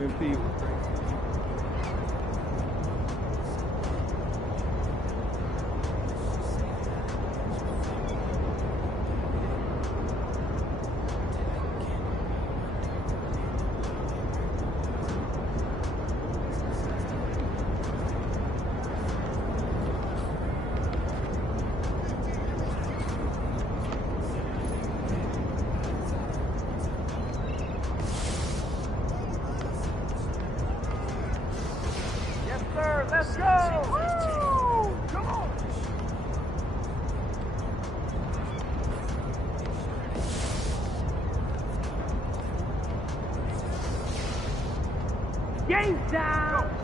MP. Let's go! Woo! Come on! Game down!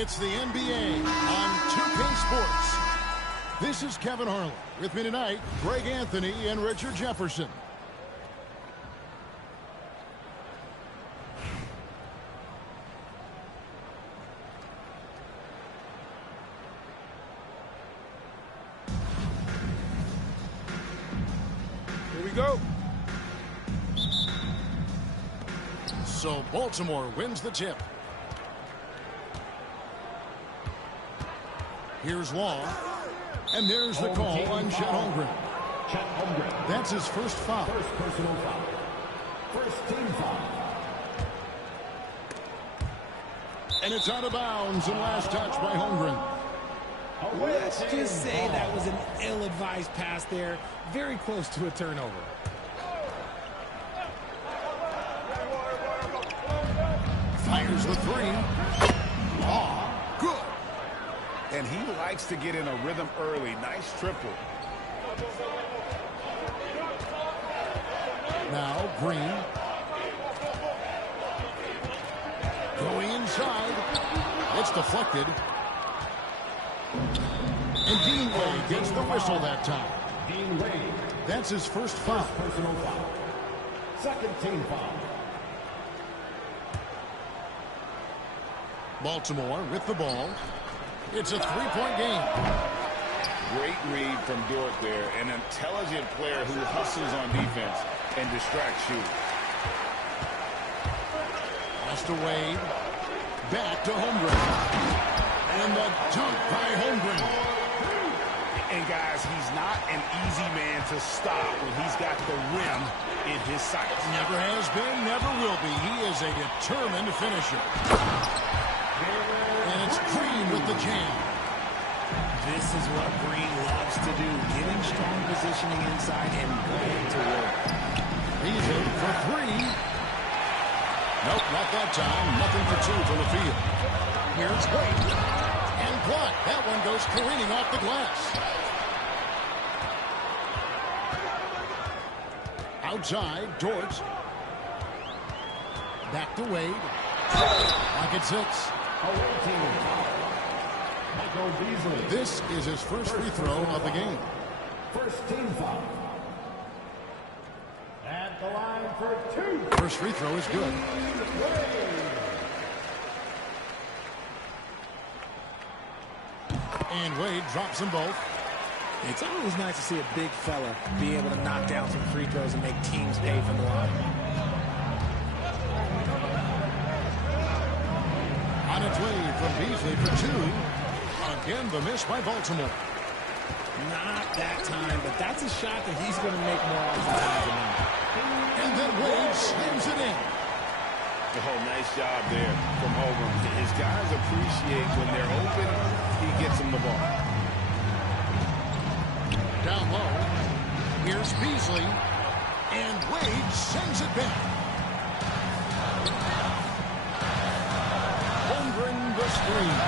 It's the NBA on 2K Sports. This is Kevin Harlan. With me tonight, Greg Anthony and Richard Jefferson. Here we go. So Baltimore wins the tip. Here's Long. And there's the call on Chet Holmgren. That's his first foul. First personal foul. First team foul. And it's out of bounds and last touch by Holmgren. Let's just say that was an ill-advised pass there. Very close to a turnover. Fires the three. Ah, good. And he likes to get in a rhythm early. Nice triple. Now Green. Going inside. It's deflected. And Dean Wade gets the whistle that time. Dean Wade. That's his first foul. Personal foul. Second team foul. Baltimore with the ball. It's a three-point game. Great read from Dort there. An intelligent player who hustles on defense and distracts shooters. Pass to Wade. Back to Holmgren. And the dunk by Holmgren. And guys, he's not an easy man to stop when he's got the rim in his sights. Never has been, never will be. He is a determined finisher. And it's Green with the jam. This is what Green loves to do. Getting strong positioning inside and going to work. He's in for three. Nope, not that time. Nothing for two from the field. Here's Wade. And blocked. That one goes careening off the glass. Outside, Dort. Back to Wade. Pocket six. Away team foul. Michael Beasley. This is his first free throw of the game. First team foul. At the line for two. First free throw is good. And Wade drops them both. It's always nice to see a big fella be able to knock down some free throws and make teams pay from the line. On its way from Beasley for two. Again, the miss by Baltimore. Not that time, but that's a shot that he's going to make more often than not. And then Wade slams it in. Oh, nice job there from Holmgren. His guys appreciate when they're open, he gets them the ball. Down low. Here's Beasley. And Wade sends it back. Holmgren the screen.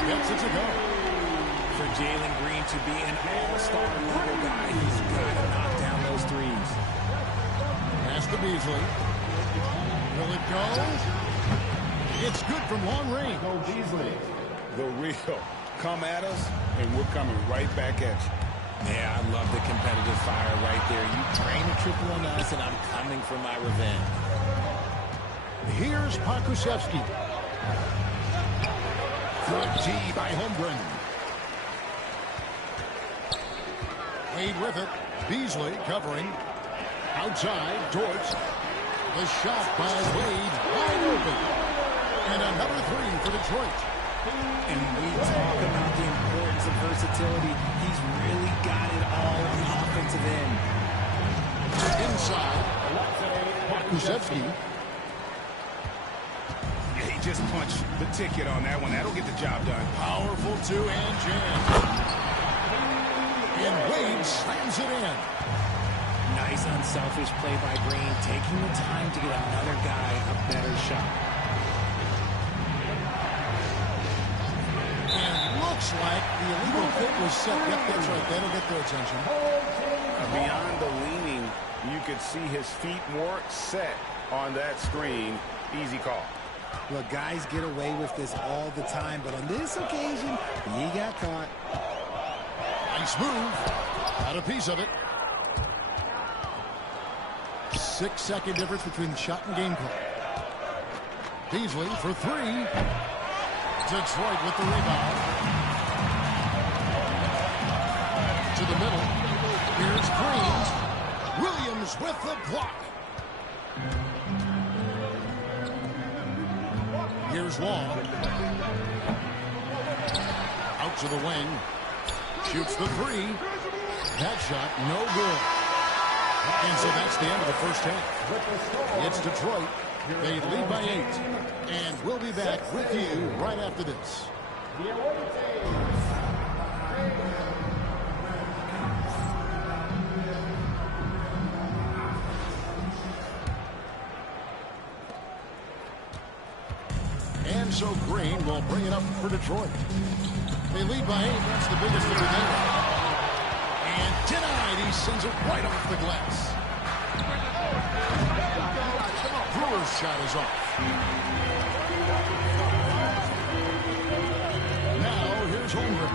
Gets it to go. For Jalen Green to be an all-star level guy, he's got to knock down those threes. Pass to Beasley. Will it go? It's good from long range. Go Beasley. The real. Come at us, and we're coming right back at you. Yeah, I love the competitive fire right there. You train a triple on us, and I'm coming for my revenge. Here's Pakusevsky. Good D by Holmgren. Wade with it. Beasley covering. Outside, Dort. The shot by Wade. Wide open. And another three for Detroit. And we talk about the importance of versatility. He's really got it all on the offensive end. Inside. Pakusevsky. He just punched the ticket on that one. That'll get the job done. Powerful two-hand jam. And Wade slams it in. Nice unselfish play by Green, taking the time to get another guy a better shot. And looks like the illegal kick was set. Yep, that's right. That'll get their attention. Beyond the leaning, you could see his feet more set on that screen. Easy call. Look, guys get away with this all the time, but on this occasion, he got caught. Nice move. Got a piece of it. 6-second difference between the shot and game clock. Beasley for three. Detroit with the rebound. To the middle. Here's Green. Williams with the block. Here's Long. Out to the wing. Shoots the three. That shot, no good. And so that's the end of the first half. It's Detroit. They lead by 8. And we'll be back with you right after this. And so Green will bring it up for Detroit. They lead by 8. That's the biggest of the game. And denied. He sends it right off the glass. Brewer's shot is off. Now here's Holmgren.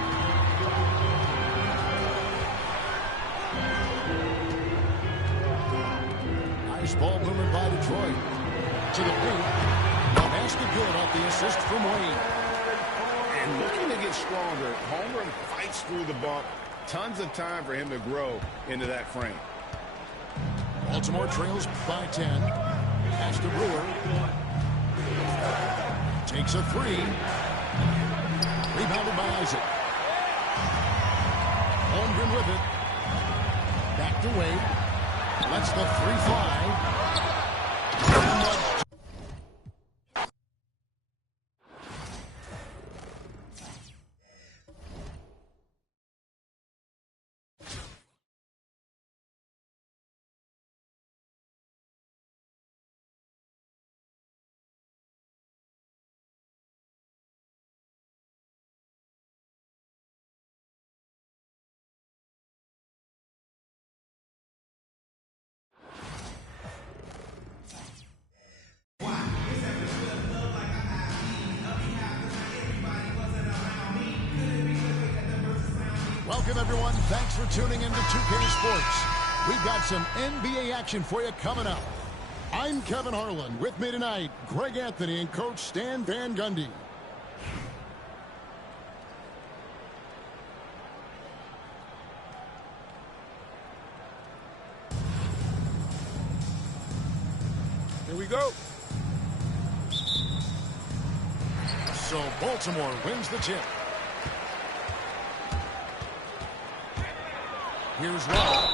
Nice ball movement by Detroit. To the paint. The basket good off the assist from Wayne. And looking to get stronger, Holmgren fights through the bump. Tons of time for him to grow into that frame. Baltimore trails by 10. Pass to Brewer. Takes a three. Rebounded by Isaac. Holmgren with it. Back to Wade. Lets the three fly. Welcome, everyone. Thanks for tuning in to 2K Sports. We've got some NBA action for you coming up. I'm Kevin Harlan. With me tonight, Greg Anthony and Coach Stan Van Gundy. Here we go. So Baltimore wins the tip. Here's Rob.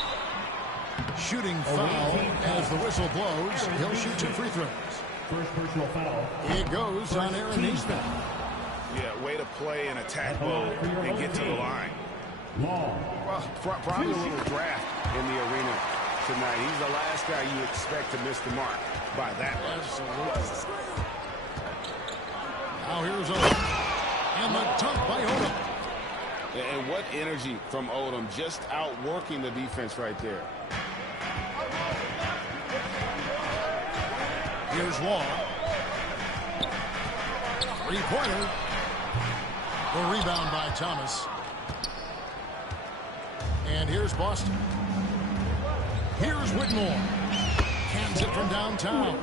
Shooting foul as the whistle blows. He'll shoot 2 free throws. First personal foul. It goes on Aaron Neesmith. Yeah, way to play in attack mode and get to the line. Long. Well, probably a little draft in the arena tonight. He's the last guy you expect to miss the mark by that much. Now here's Odom. And the dunk by Odom. And what energy from Odom, just outworking the defense right there. Here's Wall. Three-pointer. The rebound by Thomas. And here's Boston. Here's Whitmore. Cans it from downtown.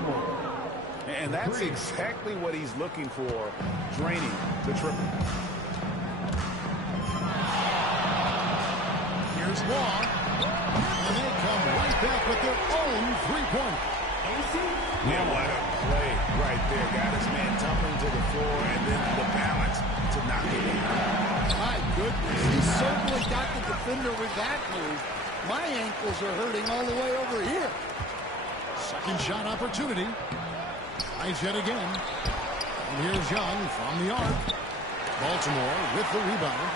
And that's exactly what he's looking for, draining the triple. Here's Wall. And they come right back with their own three-pointer. Yeah, what a play right there. Got his man tumbling to the floor, and then the balance to knock it in. My goodness, he certainly got the defender with that move. My ankles are hurting all the way over here. Second shot opportunity. Tries yet again. And here's Young from the arc. Baltimore with the rebound.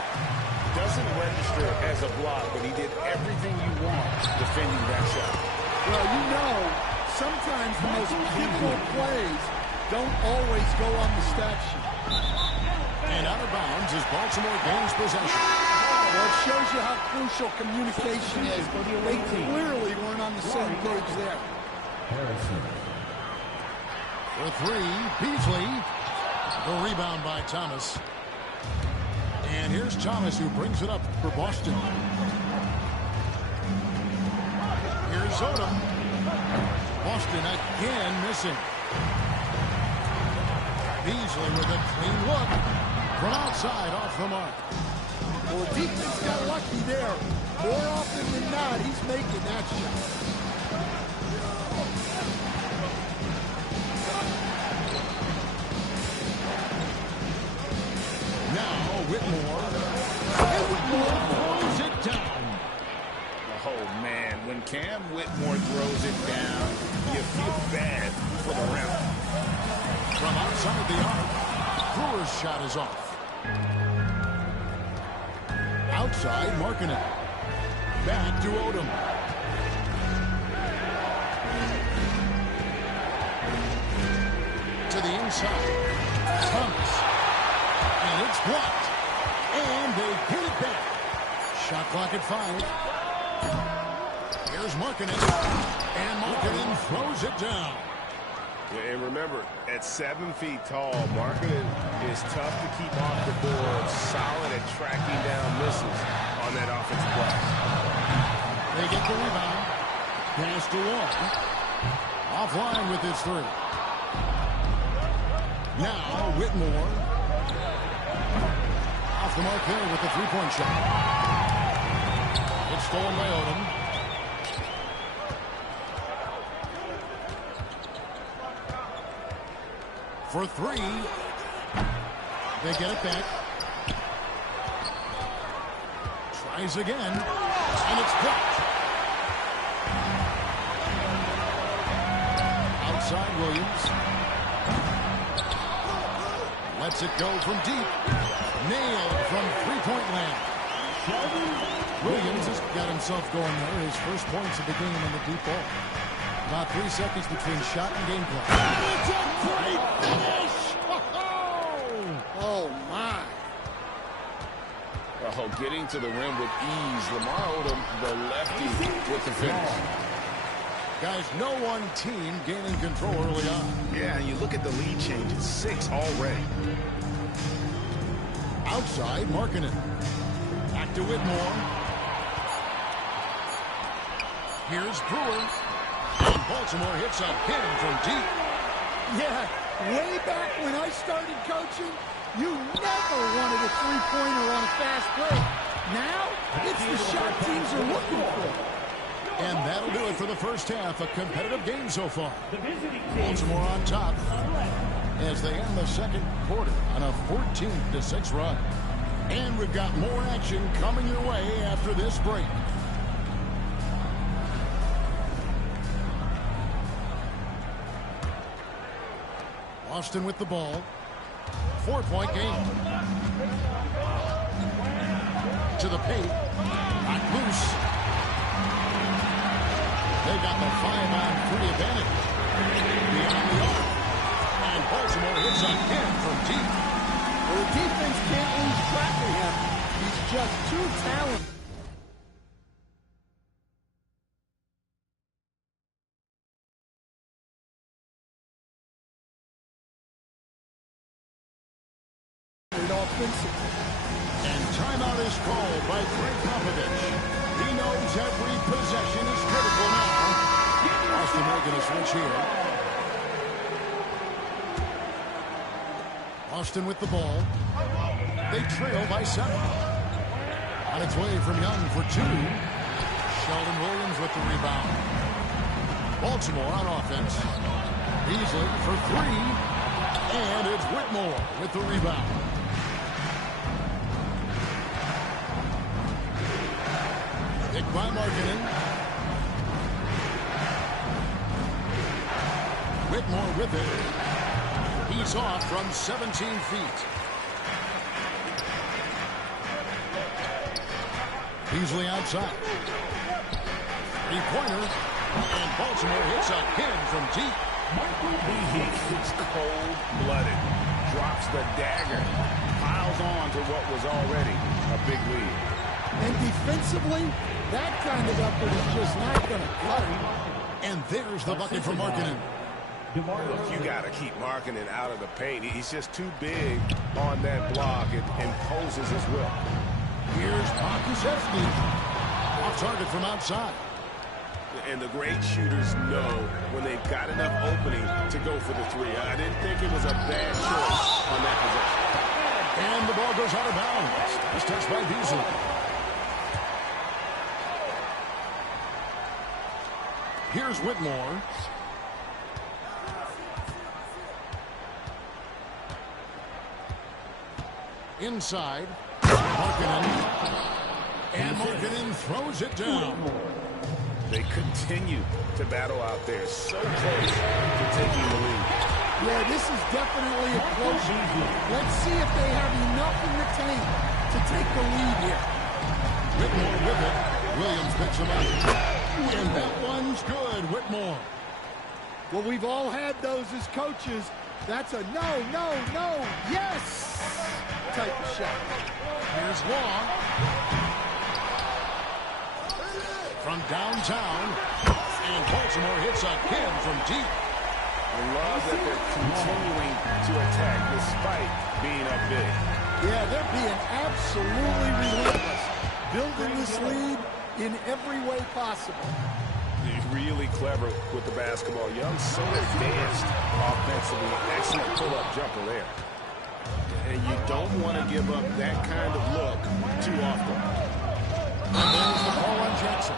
Doesn't register as a block, but he did everything you want defending that shot. Well, you know, sometimes the most pivotal plays don't always go on the stat sheet. And out of bounds as Baltimore gains possession. Well, it shows you how crucial communication is. They clearly weren't on the same page there. Harrison. For three, Beasley. The rebound by Thomas. And here's Thomas who brings it up for Boston. Here's Odom. Boston again missing. Beasley with a clean look. From outside off the mark. Well, the defense got lucky there. More often than not, he's making that shot. Now Whitmore. And Whitmore throws it down. Oh, man, when Cam Whitmore throws it down, you feel bad for the rim. From outside the arc, Brewer's shot is off. Outside, Markkanen. Back to Odom. To the inside. Thomas. And it's blocked. And they get it back. Shot clock at 5. Here's Markkanen. And Markkanen throws it down. Yeah, and remember, at 7 feet tall, Markkanen is tough to keep off the board, solid at tracking down misses on that offensive play. They get the rebound. Pass to Wall. Offline with his three. Now Whitmore. Off the mark there with the three-point shot. It's stolen by Odom. For three. They get it back. Tries again. And it's blocked. Outside Williams. Lets it go from deep. Nailed from three-point land. Williams has got himself going there. His first points of the game on the deep ball. About 3 seconds between shot and game clock. It's a great finish! Oh, my. Oh, getting to the rim with ease. Lamar Odom, the lefty, with the finish. Guys, no one team gaining control early on. Yeah, and you look at the lead change. It's 6 already. Outside, Markkanen. Back to Whitmore. Here's Brewer. And Baltimore hits a pin from deep. Yeah, way back when I started coaching, you never wanted a three-pointer on a fast break. Now, it's the shot teams are looking for. And that'll do it for the first half. A competitive game so far. Baltimore on top as they end the second quarter on a 14-6 run. And we've got more action coming your way after this break. Austin with the ball. 4-point game. To the paint. Not loose. They got the 5-on-3 advantage. Beyond the arc. And Baltimore hits a hit from deep. Well, the defense can't lose track of him. He's just too talented. Offensively. And timeout is called by Greg Popovich. He knows every possession is critical now. Austin making a switch here. Austin with the ball. They trail by 7. On its way from Young for 2. Sheldon Williams with the rebound. Baltimore on offense. Beasley for 3. And it's Whitmore with the rebound. Picked by Markkanen. Whitmore with it. He's off from 17 feet. Beasley outside. Three-pointer. And Baltimore hits a pin from deep. He's cold-blooded. Drops the dagger. Piles on to what was already a big lead. And defensively, that kind of effort is just not going to cut him. And there's the bucket for Markkanen. Look, you got to keep Markkanen out of the paint. He's just too big on that block. It imposes his will. Here's Pokusevski. Off target from outside. And the great shooters know when they've got enough opening to go for the 3. I didn't think it was a bad choice on that possession. And the ball goes out of bounds. It's touched by Beasley. Here's Whitmore. Inside. Markkanen. And Markkanen throws it down. They continue to battle out there. So close to taking the lead. Yeah, this is definitely a close one. Let's see if they have enough in the tank to take the lead here. Whitmore with it. Williams picks him up. And that one's good, Whitmore. Well, we've all had those as coaches. That's a no, no, no, yes type of shot. Here's Law. from downtown. And Baltimore hits again from deep. I love that they're continuing to attack despite being up big. Yeah, they're being absolutely relentless, building this lead in every way possible. They're really clever with the basketball. Young, so advanced offensively. Excellent pull-up jumper there. And you don't want to give up that kind of look too often. And there's the ball on Jackson.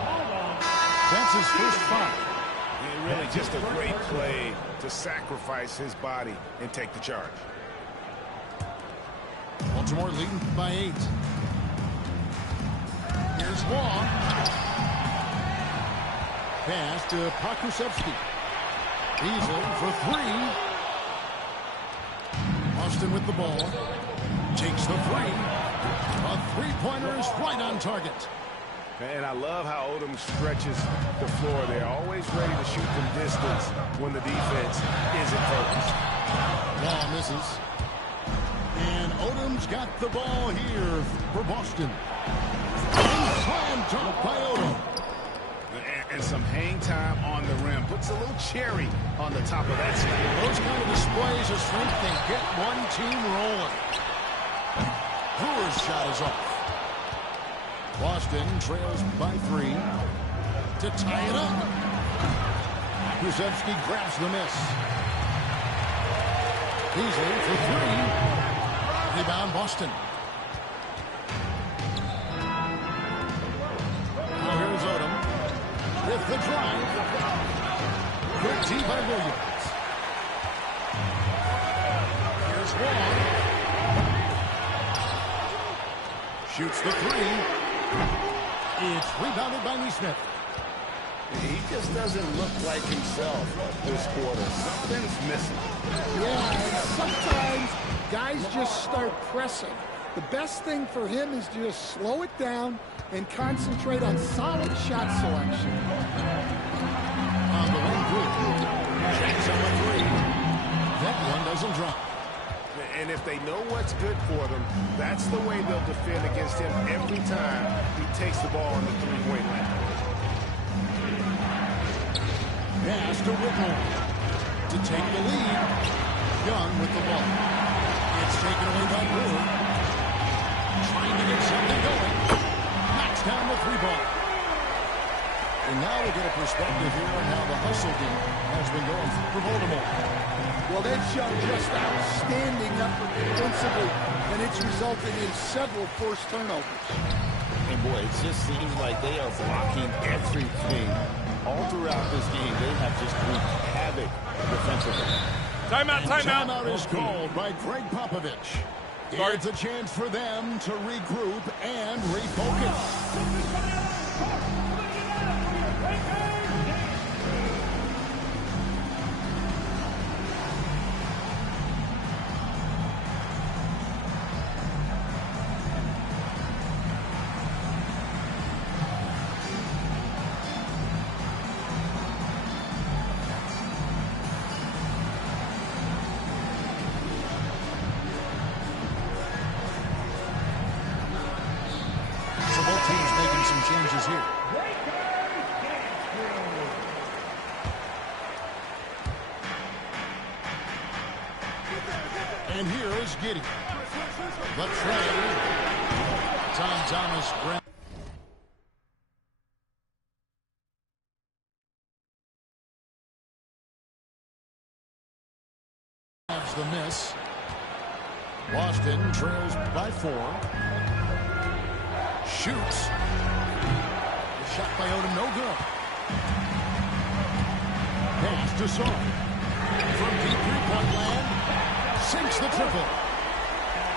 That's his first foul. And really just a great play to sacrifice his body and take the charge. Baltimore leading by 8. Here's Long. Pass to Pakusevsky. Beasley for 3. Austin with the ball. Takes the 3. A three-pointer is right on target. And I love how Odom stretches the floor. They're always ready to shoot from distance when the defense isn't focused. Ball misses. And Odom's got the ball here for Boston. Slam dunk by Odom. And some hang time on the rim. Puts a little cherry on the top of that slam. Those kind of displays of strength can get one team rolling. Brewer's shot is off. Boston trails by 3 to tie it up. Krzyzewski grabs the miss. Beasley for 3. Rebound Boston. Now here's Odom with the drive. Good D by Williams. Here's Wong. Shoots the 3. It's rebounded by Neesmith. He just doesn't look like himself this quarter. Something's missing. Yeah, and sometimes guys just start pressing. The best thing for him is to just slow it down and concentrate on solid shot selection. On the wing group. Jackson with 3. That one doesn't drop. And if they know what's good for them, that's the way they'll defend against him every time he takes the ball on the three-point line. Pass to Whitmore to take the lead. Young with the ball. It's taken away by Brewer. Trying to get something going. Knocks down the 3-ball. And now we get a perspective here on how the hustle game has been going for Baltimore. Well, they've shown just outstanding effort defensively, and it's resulted in several forced turnovers. And boy, it just seems like they are blocking everything. All throughout this game, they have just wreaked havoc defensively. Timeout is called by Greg Popovich. It's a chance for them to regroup and refocus. Changes here. And here is Giddey. The trade. Tom Thomas grabs the miss. Boston trails by 4. Shoots. Shot by Odom, no good. Pass to Saul. From deep three-point land, sinks the triple.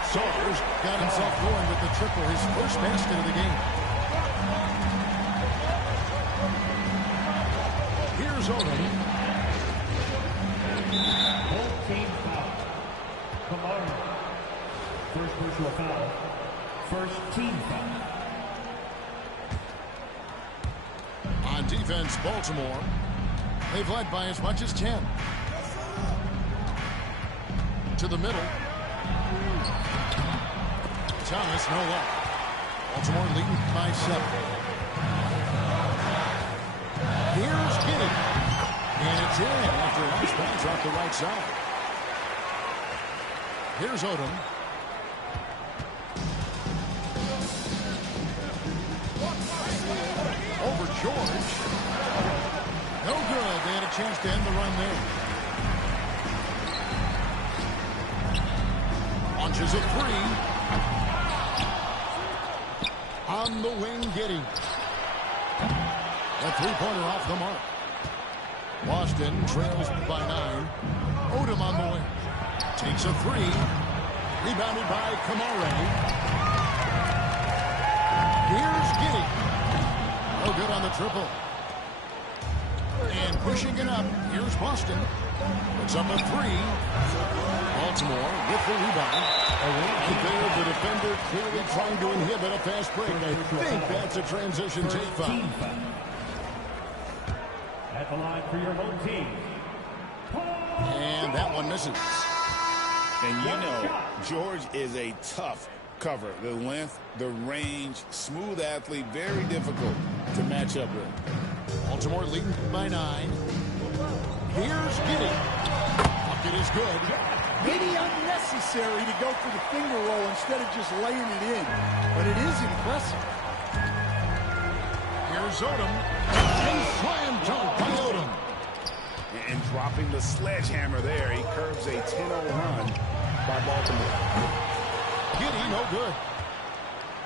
Saul's got himself going with the triple, his first basket of the game. Here's Odom. Both team foul. Kamara. First personal foul. First team foul. On defense, Baltimore, they've led by as much as 10. To the middle. Thomas, no luck. Baltimore leading by 7. Here's Giddy. And it's in after a nice bounce off the right side. Here's Odom. Over George. No good. They had a chance to end the run there. Launches a three. On the wing, Giddy. A three-pointer off the mark. Boston trails by 9. Odom on the wing. Takes a three. Rebounded by Kamare. Here's Giddy. No good on the triple. And pushing it up. Here's Boston. Puts up a three. Baltimore with the rebound. And there the defender clearly trying to inhibit a fast break. I think that's a transition take foul. At the line for your home team. And that one misses. And you know, George is a tough cover. The length, the range, smooth athlete, very difficult to match up with. Baltimore leading by 9. Here's Giddy. Bucket is good. Maybe unnecessary to go for the finger roll instead of just laying it in. But it is impressive. Here's Odom. And slam dunk by Odom. And dropping the sledgehammer there, he curbs a 10-0 run by Baltimore. Giddy, no good.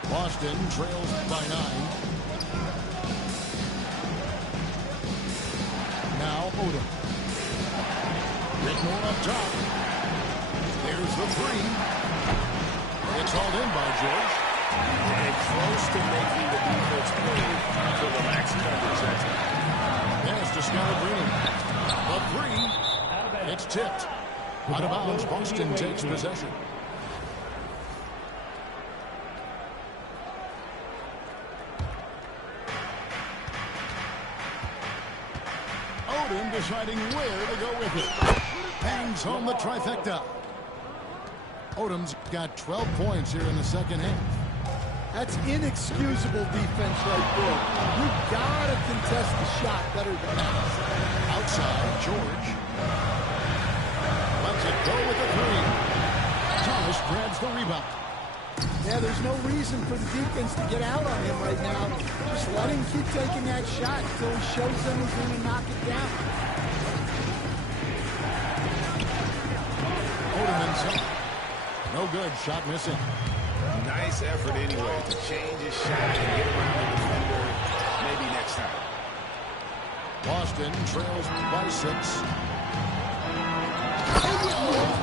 Boston trails by 9. Now Odom. Whitmore up top. There's the three. It's hauled in by George. And close to making the defense play for the max coverage that time. There's to Skylar Green. The three. It's tipped. Out of bounds. Boston takes possession. Odom deciding where to go with it. Hangs home the trifecta. Odom's got 12 points here in the second half. That's inexcusable defense right there. You've got to contest the shot better than that. Outside, George. Lets it go with the three. Thomas grabs the rebound. Yeah, there's no reason for the defense to get out on him right now. Just let him keep taking that shot until he shows them he's going to knock it down. Odom inside. No good. Shot missing. Nice effort anyway to change his shot and get around the defender maybe next time. Boston trails by 6.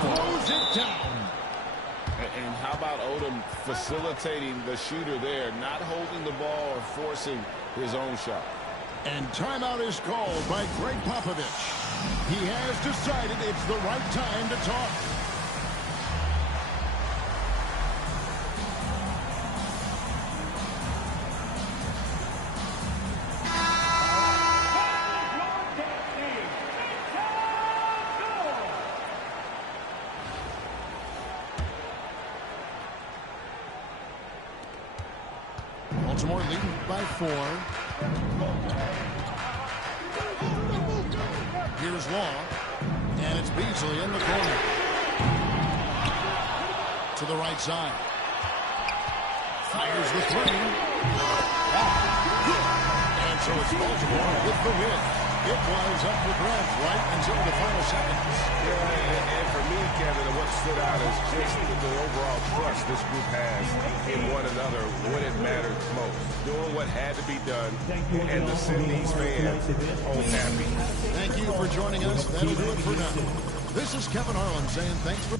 Throws it down. And how about Odom facilitating the shooter there, not holding the ball or forcing his own shot. And timeout is called by Greg Popovich. He has decided it's the right time to talk. Baltimore leading by 4. Here's Law. And it's Beasley in the corner. To the right side. Fires the three. And so it's Baltimore with the win. It was up for grabs right until the final seconds. Yeah, and for me, Kevin, what stood out is just the overall trust this group has in one another when it mattered most. Doing what had to be done and to send these fans home happy. Thank you for joining us. That'll do it for now. This is Kevin Harlan saying thanks for...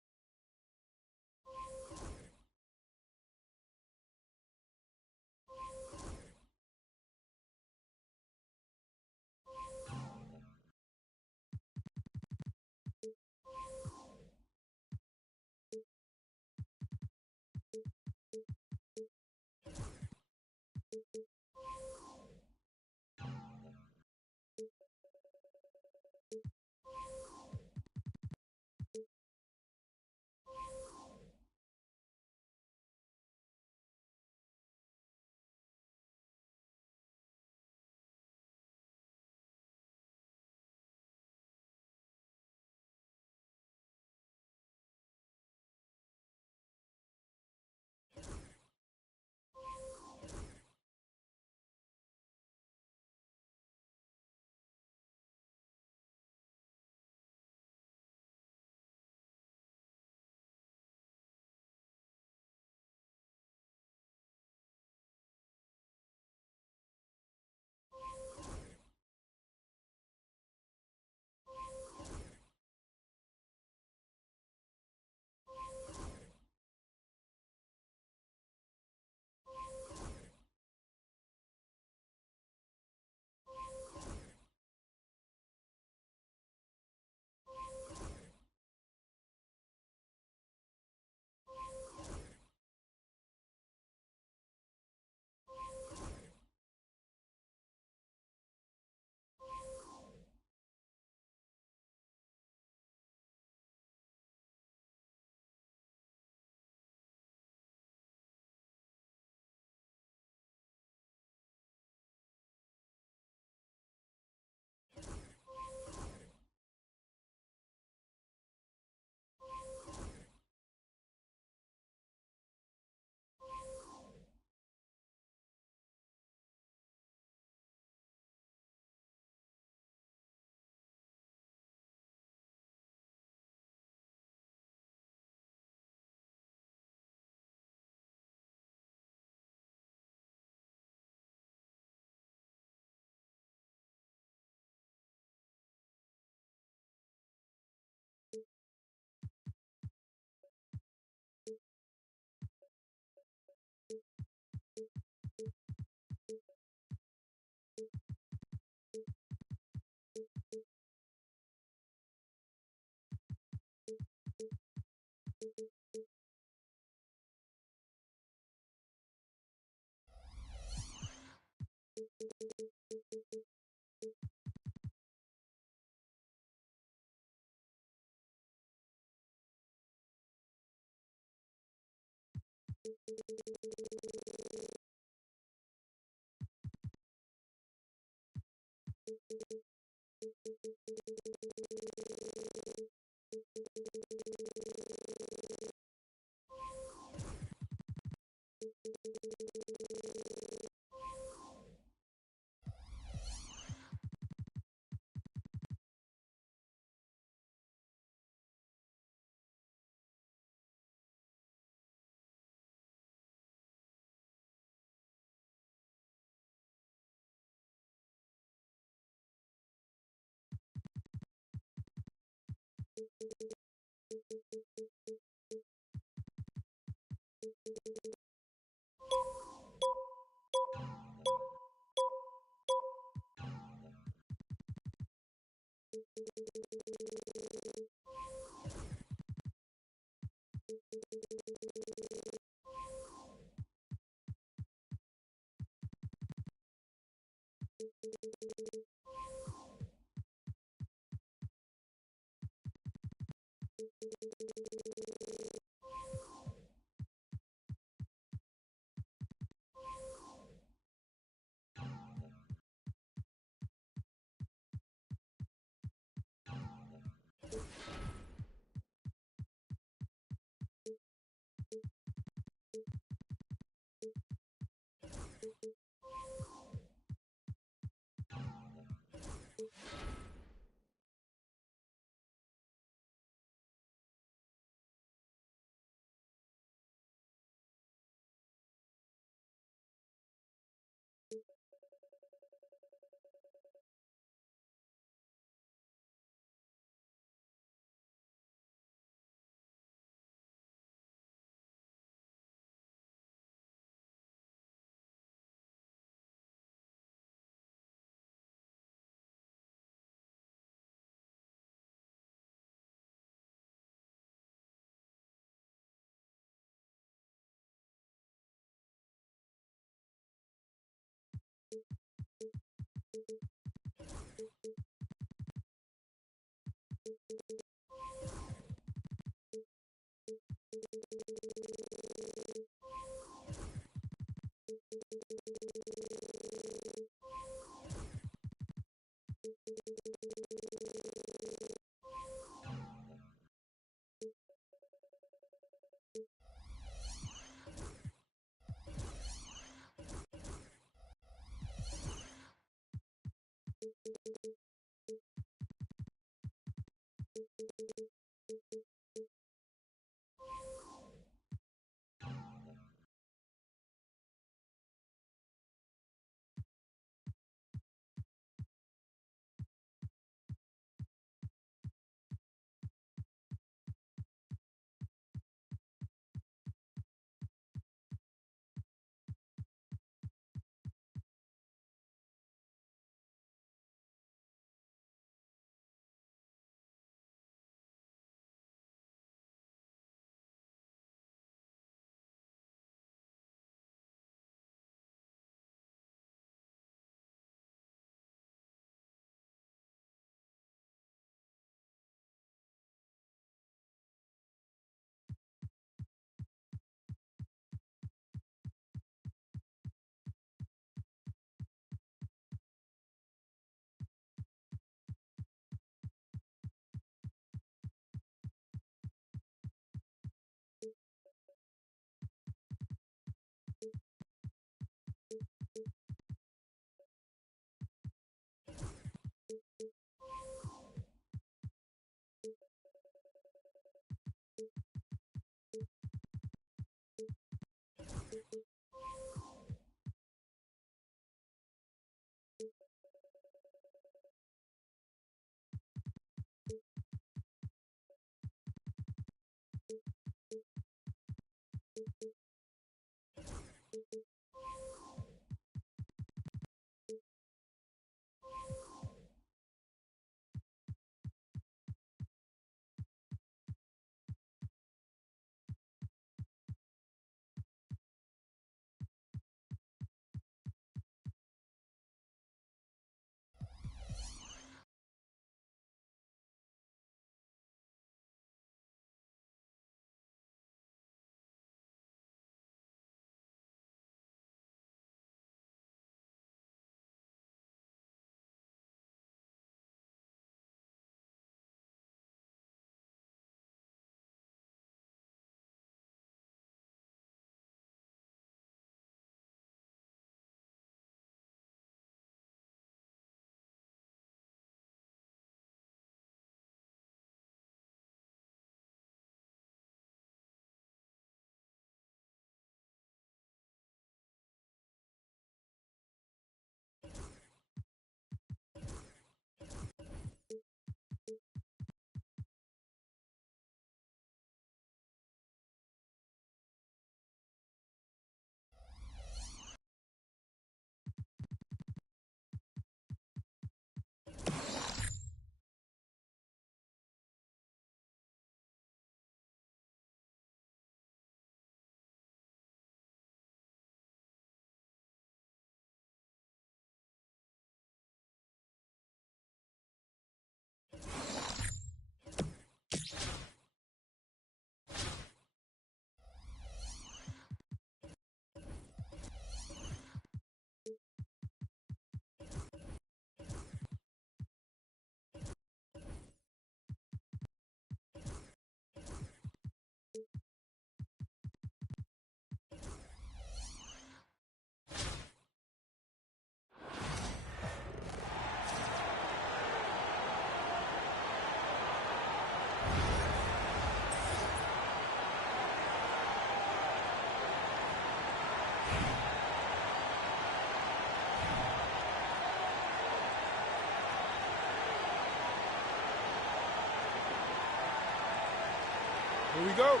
Here we go.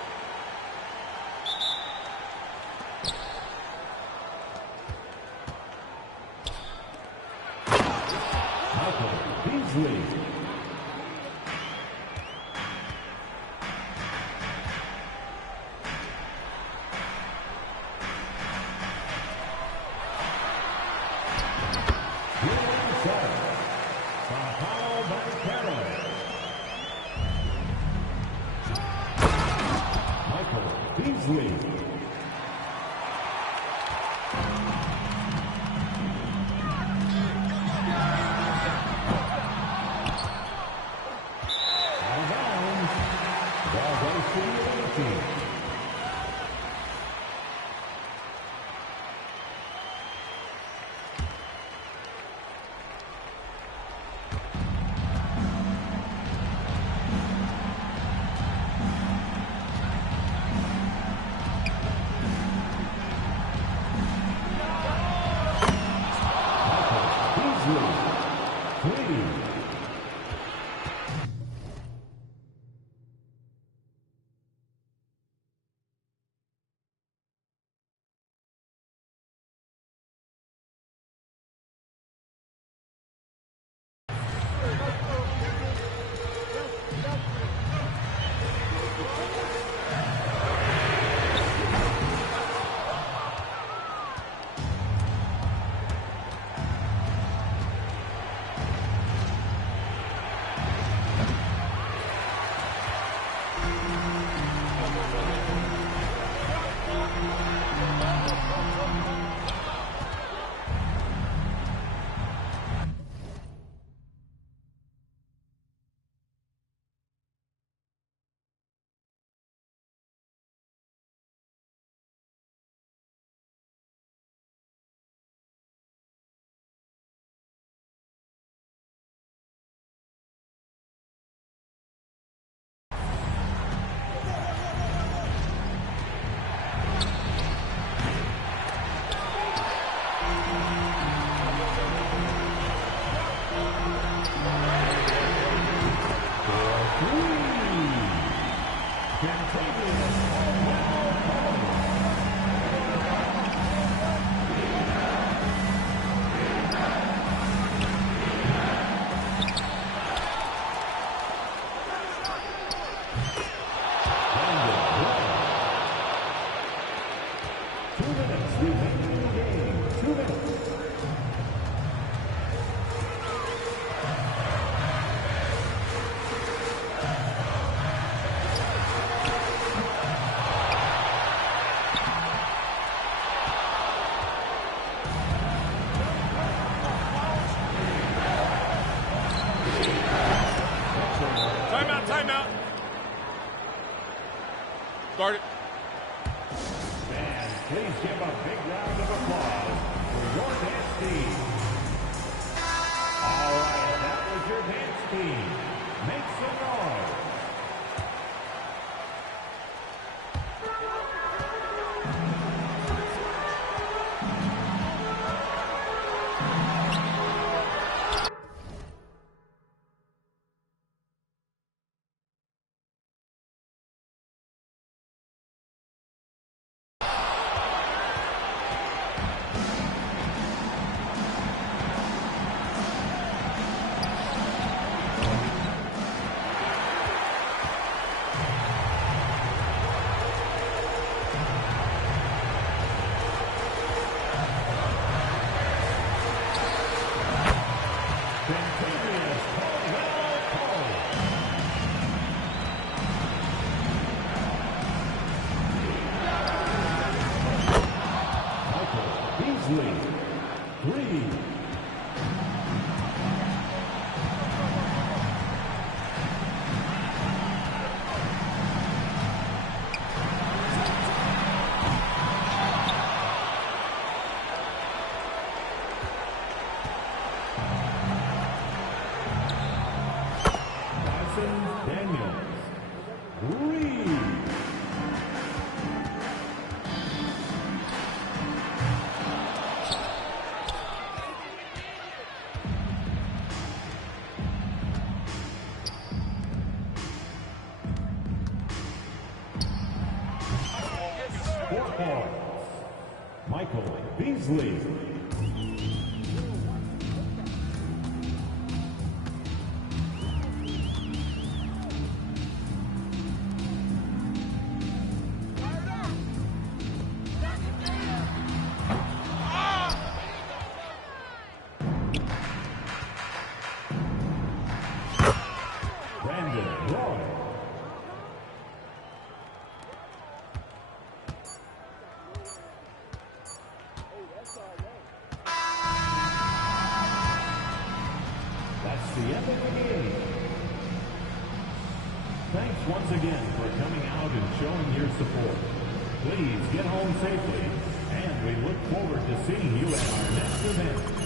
Beasley. Beasley. Timeout. Start it. And please give a big round of applause for your dance team. All right, that was your dance team. Make some noise. points. Michael Beasley. That's the end of the game. Thanks once again for coming out and showing your support. Please get home safely, and we look forward to seeing you at our next event.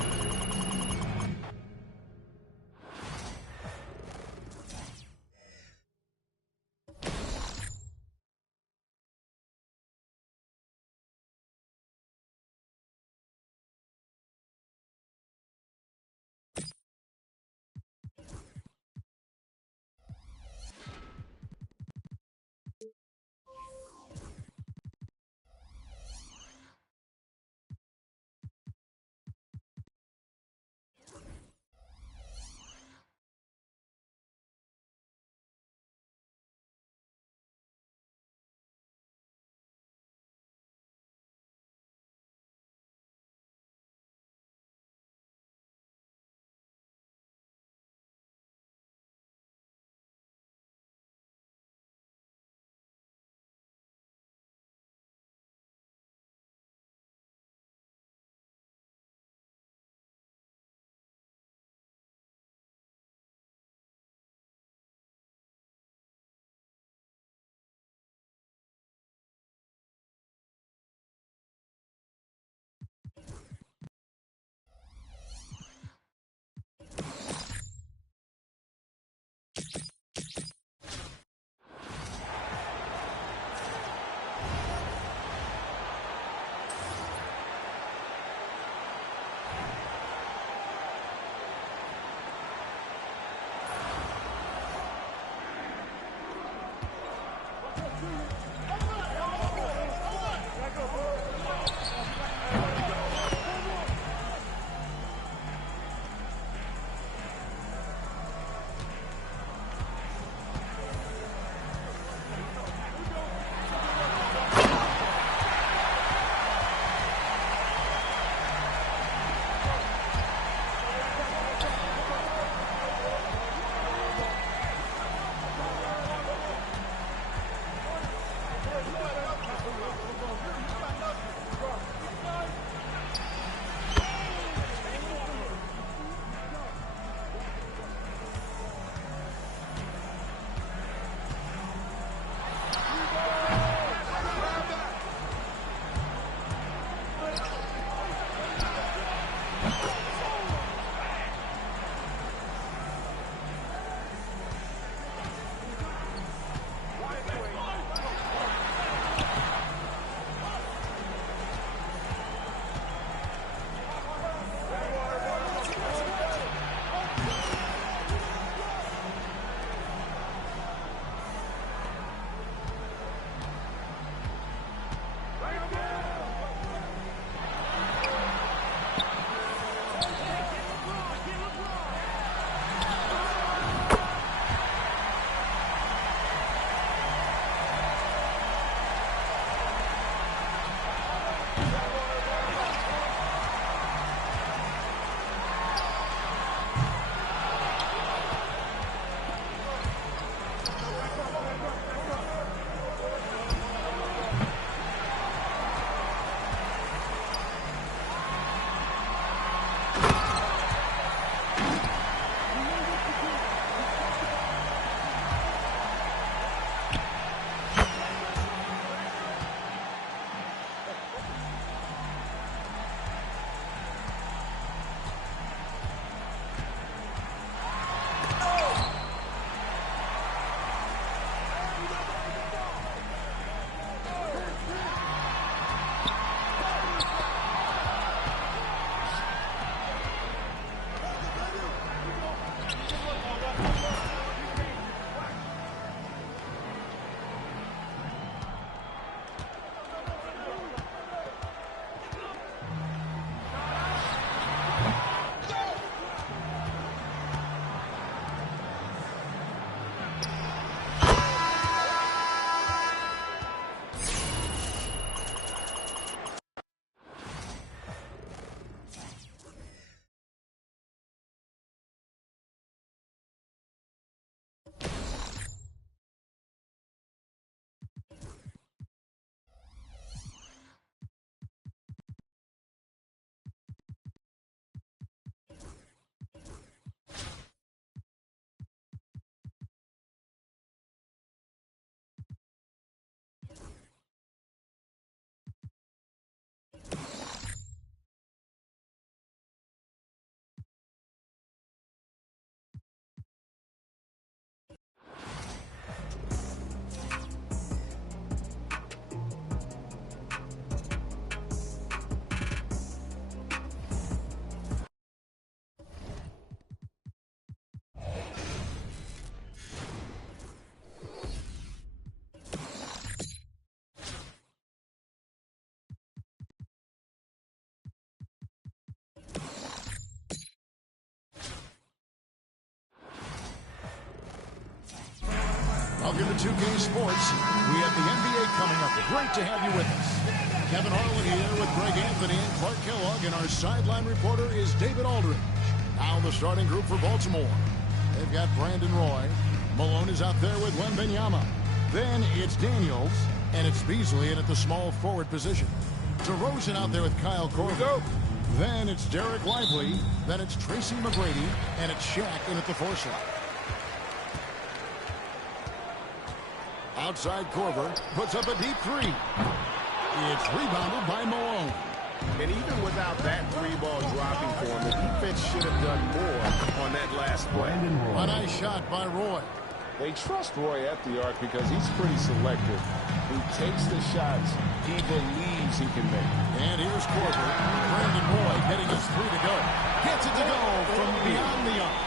Welcome to 2K Sports. We have the NBA coming up. Great to have you with us. Kevin Harlan here with Greg Anthony and Clark Kellogg, and our sideline reporter is David Aldridge. Now the starting group for Baltimore. They've got Brandon Roy. Malone is out there with Wembanyama. Then it's Daniels, and it's Beasley in at the small forward position. DeRozan out there with Kyle Korver. Then it's Derek Lively. Then it's Tracy McGrady, and it's Shaq in at the 4 slot. Outside Korver puts up a deep 3. It's rebounded by Malone. And even without that 3-ball dropping for him, the defense should have done more on that last play. A nice shot by Roy. They trust Roy at the arc because he's pretty selective. He takes the shots he believes he can make. And here's Korver. Brandon Roy getting his 3 to go. Gets it to go from beyond the arc.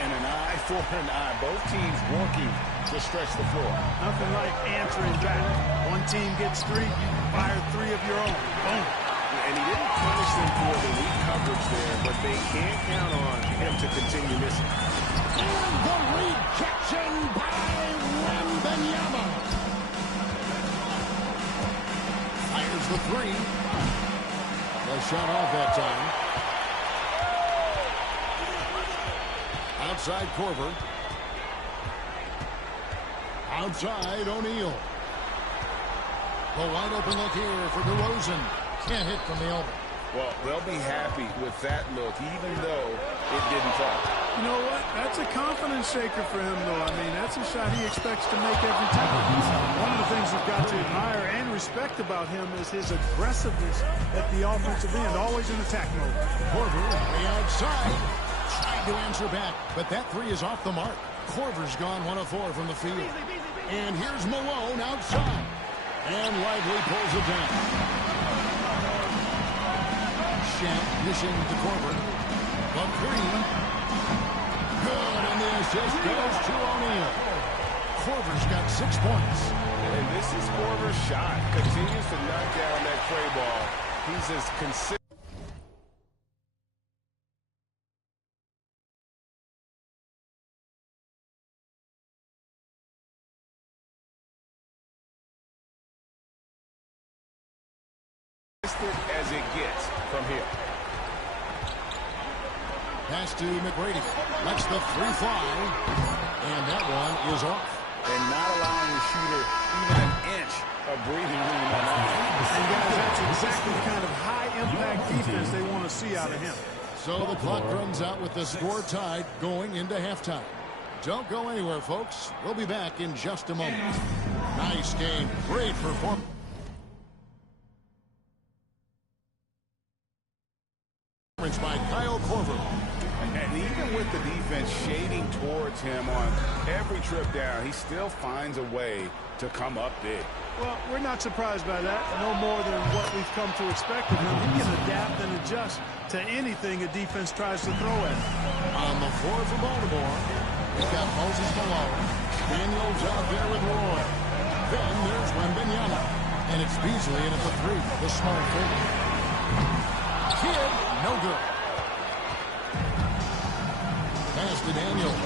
And an eye for an eye. Both teams working to stretch the floor. Nothing like answering back. One team gets 3, you fire 3 of your own. Boom. And he didn't punish them for the weak coverage there, but they can't count on him to continue missing. And the rejection by Wembanyama. Fires the 3. No shot off that time. Outside Korver. Outside O'Neal. The wide open look here for DeRozan. Can't hit from the elbow. Well, they'll be happy with that look, even though it didn't fall. You know what? That's a confidence shaker for him, though. I mean, that's a shot he expects to make every time. One of the things you've got to admire and respect about him is his aggressiveness at the offensive end, always in attack mode. Korver way outside. Trying to answer back, but that 3 is off the mark. Korver's gone 1 of 4 from the field. And here's Malone outside. And Lively pulls it down. Shaq dishing to Korver. The 3. Good, and the assist goes to O'Neal. Korver's got 6 points. And this is Korver's shot. Continues to knock down that tray ball. He's as consistent. As it gets from here. Pass to McGrady. Lets the 3 fly. And that one is off. And not allowing the shooter even an inch of breathing room on that. And guys, that's exactly the kind of high-impact defense they want to see out of him. So the clock runs out with the score tied going into halftime. Don't go anywhere, folks. We'll be back in just a moment. Nice game. Great performance by Kyle Korver. And even with the defense shading towards him on every trip down, he still finds a way to come up big. Well, we're not surprised by that. No more than what we've come to expect of him. He can adapt and adjust to anything a defense tries to throw at him. On the floor for Baltimore, we've got Moses Malone. Daniels out there with Roy. Then there's Wembanyama. And it's Beasley in at the 3, the small forward. Kid, no good. Pass to Daniels.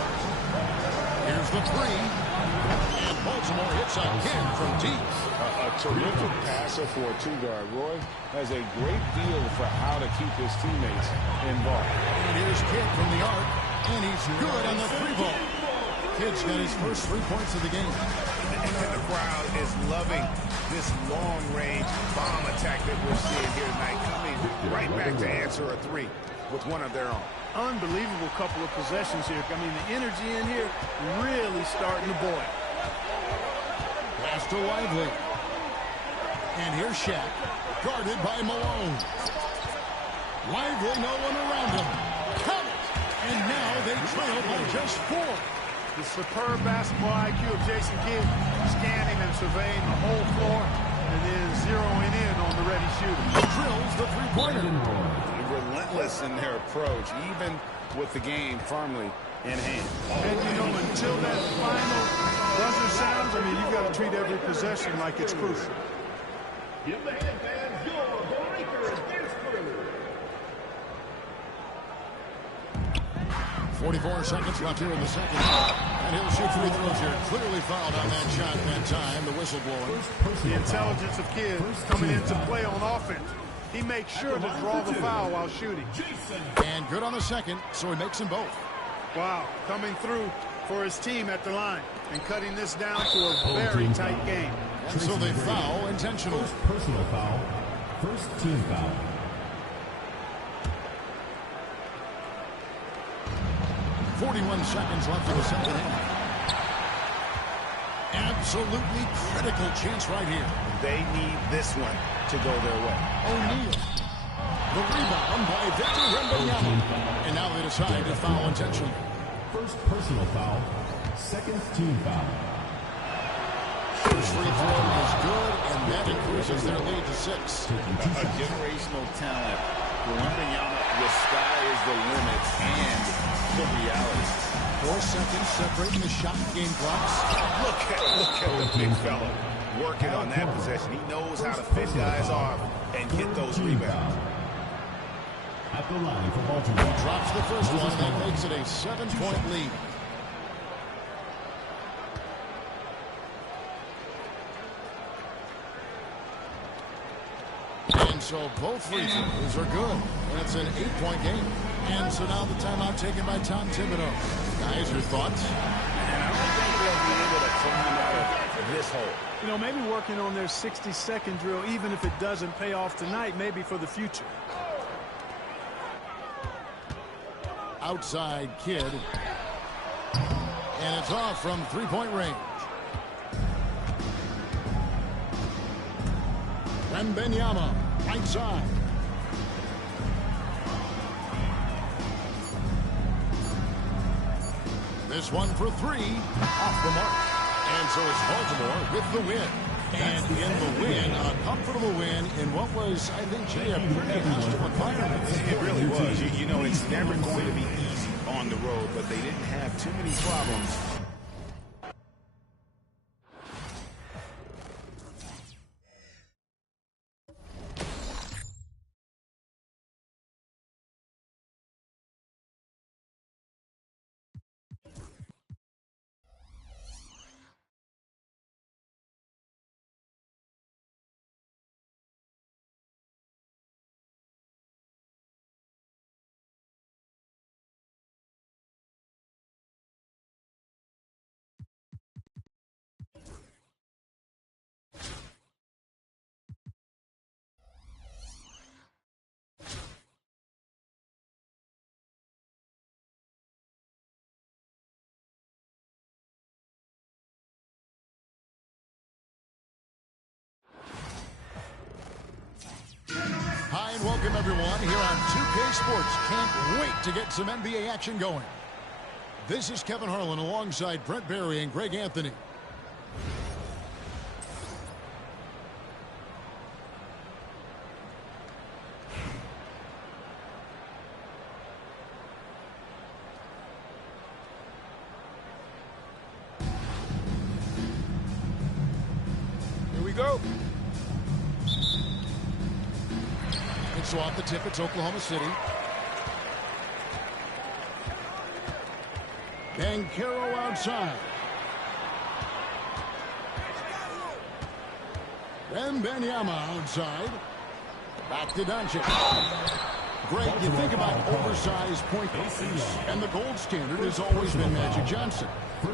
Here's the 3. And Baltimore hits again from deep. A terrific passer for a 2-guard. Roy has a great feel for how to keep his teammates involved. And here's Kidd from the arc. And he's good on the 3-ball. Kidd's got his first 3 points of the game. And the crowd is loving this long-range bomb attack that we're seeing here tonight, coming right back to answer a 3 with one of their own. Unbelievable couple of possessions here. I mean, the energy in here really starting to boil. Pass to Lively. And here's Shaq, guarded by Malone. Lively, no one around him. Count it! And now they trail by just 4. The superb basketball IQ of Jason Kidd, scanning and surveying the whole floor, and then zeroing in on the ready shooter. Drills the 3-pointer. Relentless in their approach, even with the game firmly in hand. And, you know, until that final buzzer sounds, I mean, you've got to treat every possession like it's crucial. Give the headbands your Lakers dance crew. 44 seconds left here in the second. And he'll shoot free throws here. Clearly fouled on that shot that time. The whistle blowing. The intelligence of kids coming into play on offense. He makes sure to draw the foul while shooting. And good on the second, so he makes them both. Wow, coming through for his team at the line and cutting this down to a very tight game. And so they foul intentionally. First personal foul. First team foul. .41 seconds left in the second half. Absolutely critical chance right here. They need this one to go their way. O'Neal. The rebound by Victor Wembanyama. And now they decide to foul intentionally. First personal foul. Second team foul. First free throw is good, and that increases their lead to 6. A generational talent. Wembanyama, the sky is the limit, and the reality. 4 seconds separating the shot game clocks. Look at the big fella working on that possession. He knows how to fit guys off and get those rebounds. At the line for Baltimore. Drops the first one, that makes it a 7-point lead. And so both free throws are good. And it's an 8-point game. And so now the timeout taken by Tom Thibodeau. Guys, your thoughts? And I don't think they'll be able to climb out of this hole. You know, maybe working on their 60-second drill, even if it doesn't pay off tonight, maybe for the future. Outside Kid. And it's off from 3-point range. Wembanyama, right side. This one for 3, off the mark. And so it's Baltimore with the win. And in the win, a comfortable win in what was, I think, Jay, a pretty hostile environment. It really was. You know, it's never going to be easy on the road, but they didn't have too many problems. Hi and welcome everyone here on 2K Sports. Can't wait to get some NBA action going. This is Kevin Harlan alongside Brent Barry and Greg Anthony. Here we go. So off the tip, it's Oklahoma City. Banchero outside. Wembanyama outside. Back to Doncic. Greg, you think about oversized point guards, and the gold standard has always been Magic Johnson.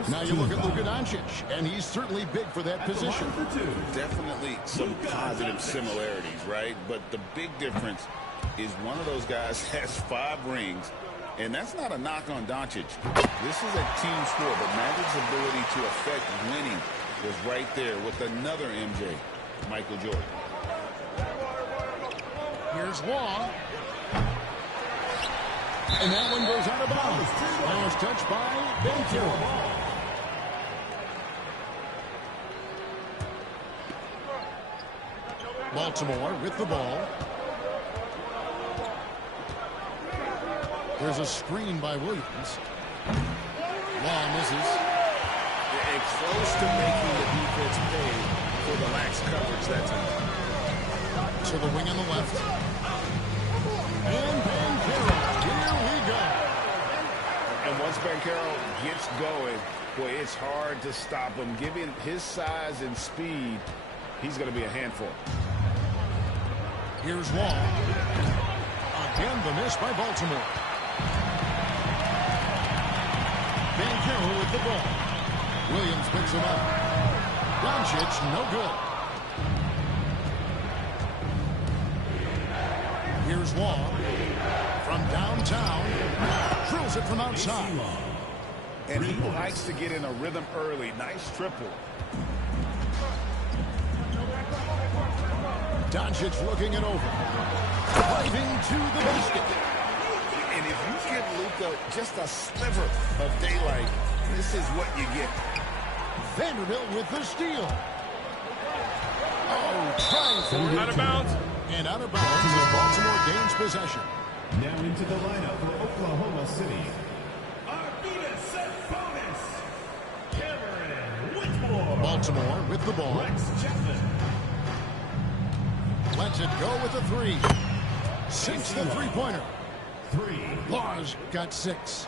Now you look at Luka Doncic, and he's certainly big for that position. Definitely some positive similarities, right? But the big difference is one of those guys has 5 rings, and that's not a knock on Doncic. This is a team sport, but Magic's ability to affect winning was right there with another MJ, Michael Jordan. Here's Long. And that one goes out of bounds. Now it's touched by Banchero. Baltimore with the ball. There's a screen by Williams. Long misses. And close to making the defense pay for the lax coverage that time. To the wing on the left. And Banchero. Here we go. And once Banchero gets going, boy, it's hard to stop him. Given his size and speed, he's going to be a handful. Here's Wall. Again, the miss by Baltimore. Banchero with the ball. Williams picks him up. Doncic, no good. Here's Wall. From downtown. Drills it from outside. And he likes to get in a rhythm early. Nice triple. Doncic looking it over. Driving to the basket. And if you give Luka just a sliver of daylight, this is what you get. Vanderbilt with the steal. Oh, tries for Out of bounds. And out of bounds as Baltimore gains possession. Now into the lineup for Oklahoma City. Baltimore with the ball. Lets it go with the three. Sinks the three-pointer. Laws got 6.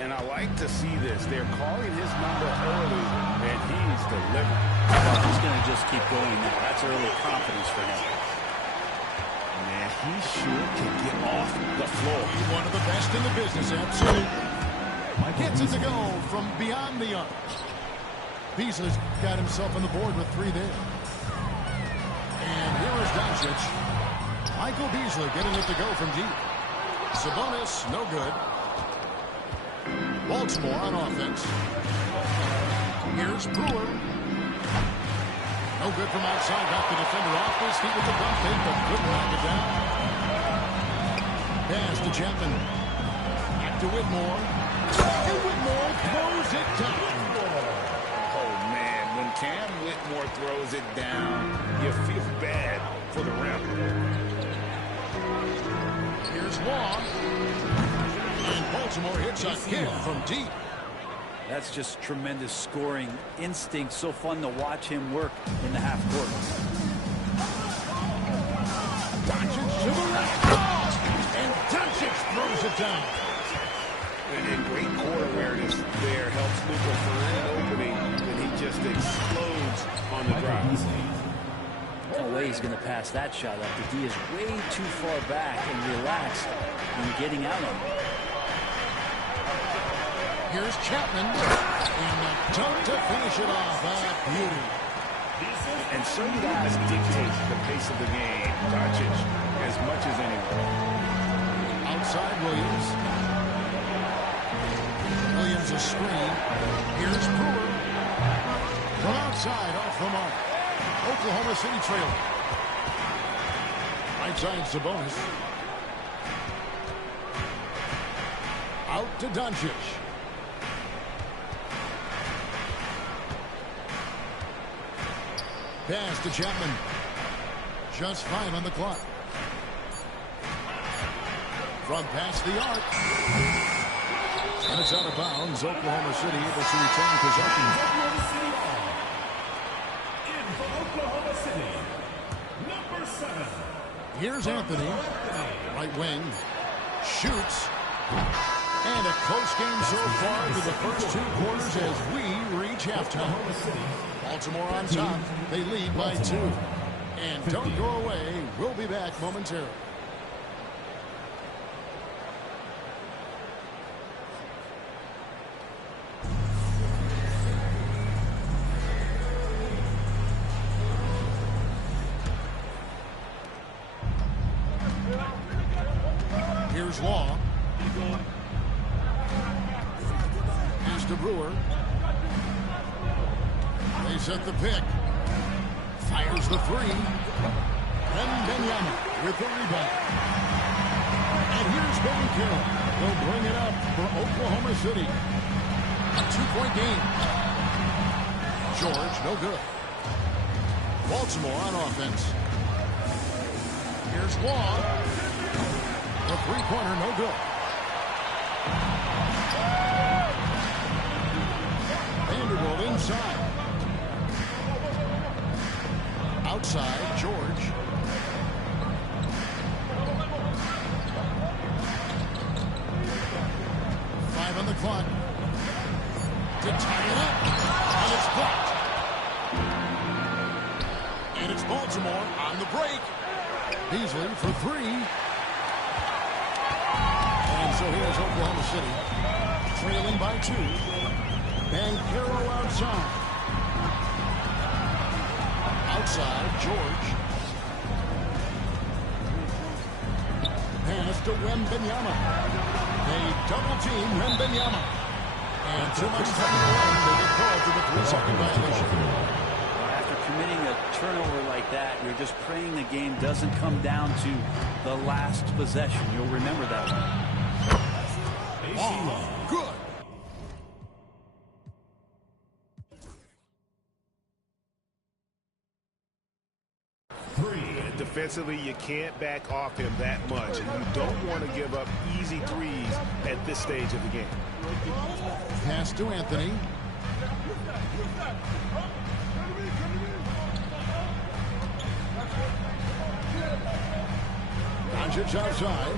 And I like to see this. They're calling his number early, and he's delivered. He's going to just keep going now. That's early confidence for him. Man, he sure can get off the floor. He's one of the best in the business, absolutely. Gets it to go from beyond the arc. Beasley's got himself on the board with 3 there. And here is Doncic. Michael Beasley getting it to go from deep. Sabonis, no good. Baltimore on offense. Here's Brewer. No good from outside. Got the defender off his feet with the bump fake, but couldn't knock it down. Pass to Chapman. Back to Whitmore. And Whitmore throws it down. Oh, man, when Cam Whitmore throws it down, you feel bad for the rim. Here's Wall. And Baltimore hits again from deep. That's just tremendous scoring instinct. So fun to watch him work in the half court. Doncic to the rack. And Doncic throws it down. And great court awareness there helps Luka find an opening, and he just explodes on the drive. No way he's going to pass that shot up. The D is way too far back and relaxed and getting out on him. Here's Chapman. And the dunk to finish it off. Beauty. And some guys dictate the pace of the game. Doncic as much as anyone. Outside Williams. Williams a screen. Here's Brewer. From outside off the mark. Oklahoma City trailing. Right side Sabonis. Out to Doncic. Pass to Chapman. Just 5 on the clock. From past the arc. And it's out of bounds. Oklahoma City able to retain possession. In for Oklahoma City, number 7. Here's Anthony. Right wing. Shoots. And a close game so far to the first 2 quarters as we reach halftime. Baltimore on top. They lead by 2. And don't go away. We'll be back momentarily. Here's Law. Pass to Brewer. They set the pick. Fires the 3. Benyama with the rebound. And here's Banchero. They'll bring it up for Oklahoma City. A 2-point game. George, no good. Baltimore on offense. Here's Wall. The 3-pointer, no good. Vanderbilt inside. Outside, George. 5 on the clock. To tie it up. And it's blocked. And it's Baltimore on the break. Beasley for 3. And so here's Oklahoma City. Trailing by 2. Banchero outside. Outside, George. Pass to Wembanyama. They double team Wembanyama. And too much time in the run. They get called for the 3-second violation. After committing a turnover like that, you're just praying the game doesn't come down to the last possession. You'll remember that one. Oh, good. Defensively, you can't back off him that much, and you don't want to give up easy threes at this stage of the game. Pass to Anthony. Doncic outside.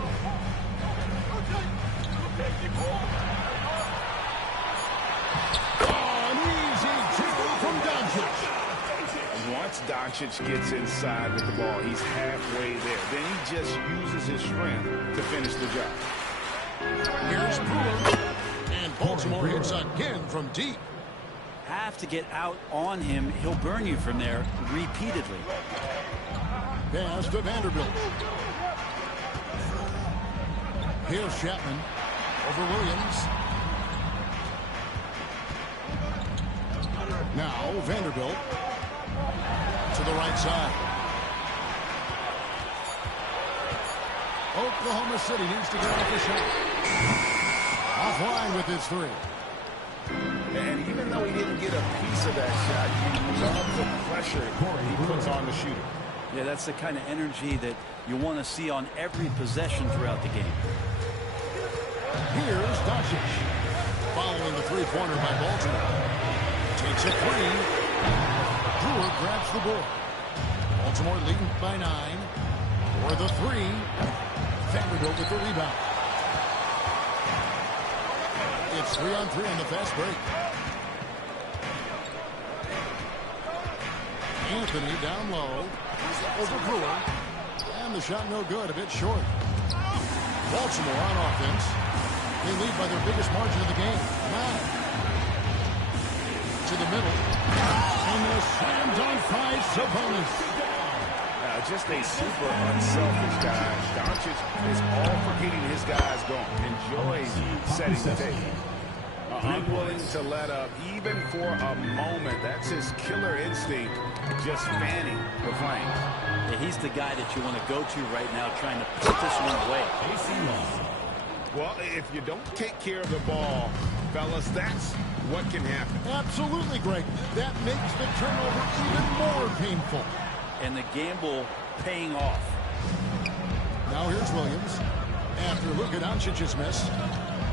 An easy 2 from Doncic. Once Doncic gets inside with the ball, he's halfway there. Then he just uses his strength to finish the job. Here's Brewer. And Baltimore hits again from deep. Have to get out on him. He'll burn you from there repeatedly. Pass to Vanderbilt. Here's Chapman over Williams. Now Vanderbilt to the right side. Oklahoma City needs to get off the shot. Offline with his 3. And even though he didn't get a piece of that shot, you love the pressure he puts on the shooter. Yeah, that's the kind of energy that you want to see on every possession throughout the game. Here's Doncic. Following the 3-pointer by Baltimore. Takes a 3. Brewer grabs the board. Baltimore leading by 9. For the 3. Vanderbilt with the rebound. It's 3-on-3 on the fast break. Anthony down low. Over Brewer. And the shot no good. A bit short. Baltimore on offense. They lead by their biggest margin of the game. 9. To the middle. And the slam dunk by Sabonis. Just a super unselfish guy. Doncic is all for getting his guys going. Enjoys setting the table. Unwilling to let up even for a moment. That's his killer instinct, just fanning the flames. Yeah, he's the guy that you want to go to right now, trying to put this one away. Well, if you don't take care of the ball, fellas, that's what can happen. Absolutely, Greg. That makes the turnover even more painful. And the gamble paying off. Now here's Williams. After Luka Doncic's miss,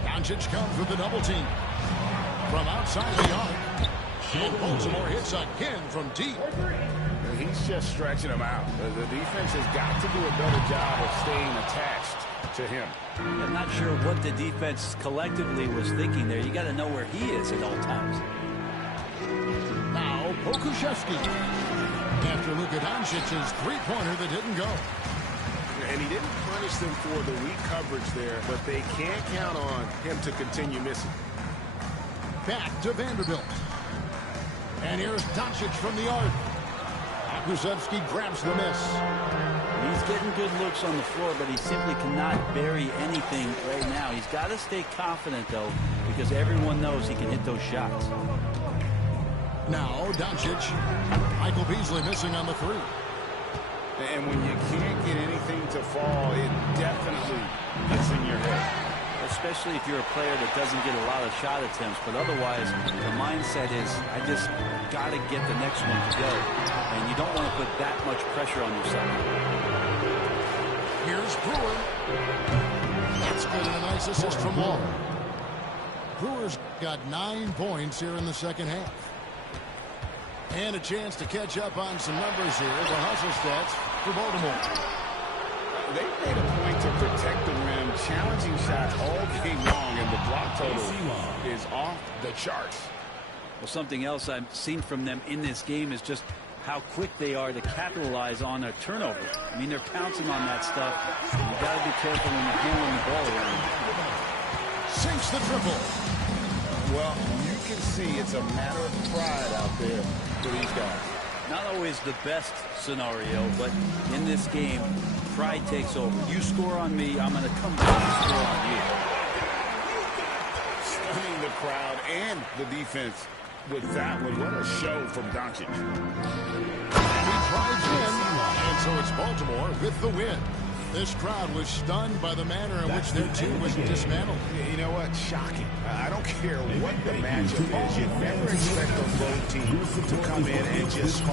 Doncic comes with the double team. From outside the arc, and Baltimore hits again from deep. He's just stretching him out. The defense has got to do a better job of staying attached to him. I'm not sure what the defense collectively was thinking there. You got to know where he is at all times. Now Pokuševski. After Luka Doncic's 3-pointer that didn't go. And he didn't punish them for the weak coverage there, but they can't count on him to continue missing. Back to Vanderbilt. And here's Doncic from the arc. Pokuševski grabs the miss. He's getting good looks on the floor, but he simply cannot bury anything right now. He's got to stay confident, though, because everyone knows he can hit those shots. Now Doncic. Michael Beasley missing on the 3. And when you can't get anything to fall, it definitely gets in your head. Especially if you're a player that doesn't get a lot of shot attempts. But otherwise, the mindset is, I just got to get the next one to go. And you don't want to put that much pressure on yourself. Here's Brewer. That's good, and a nice assist from Wall. Brewer's got 9 points here in the second half. And a chance to catch up on some numbers here. The hustle stats for Baltimore. They made a point to protect the rim challenging shots all game long, and the block total is off the charts. Well, something else I've seen from them in this game is just how quick they are to capitalize on a turnover. I mean, they're pouncing on that stuff. You've got to be careful when you're handling the ball around. Sinks the triple. Well, you can see it's a matter of pride out there for these guys. Not always the best scenario, but in this game, pride takes over. You score on me, I'm going to come back and score on you. Stunning the crowd and the defense with that one. What a show from Doncic. He drives in, and so it's Baltimore with the win. This crowd was stunned by the manner in which their team was dismantled. You know what? Shocking. I don't care what the matchup is. You never expect a road team to come in and just...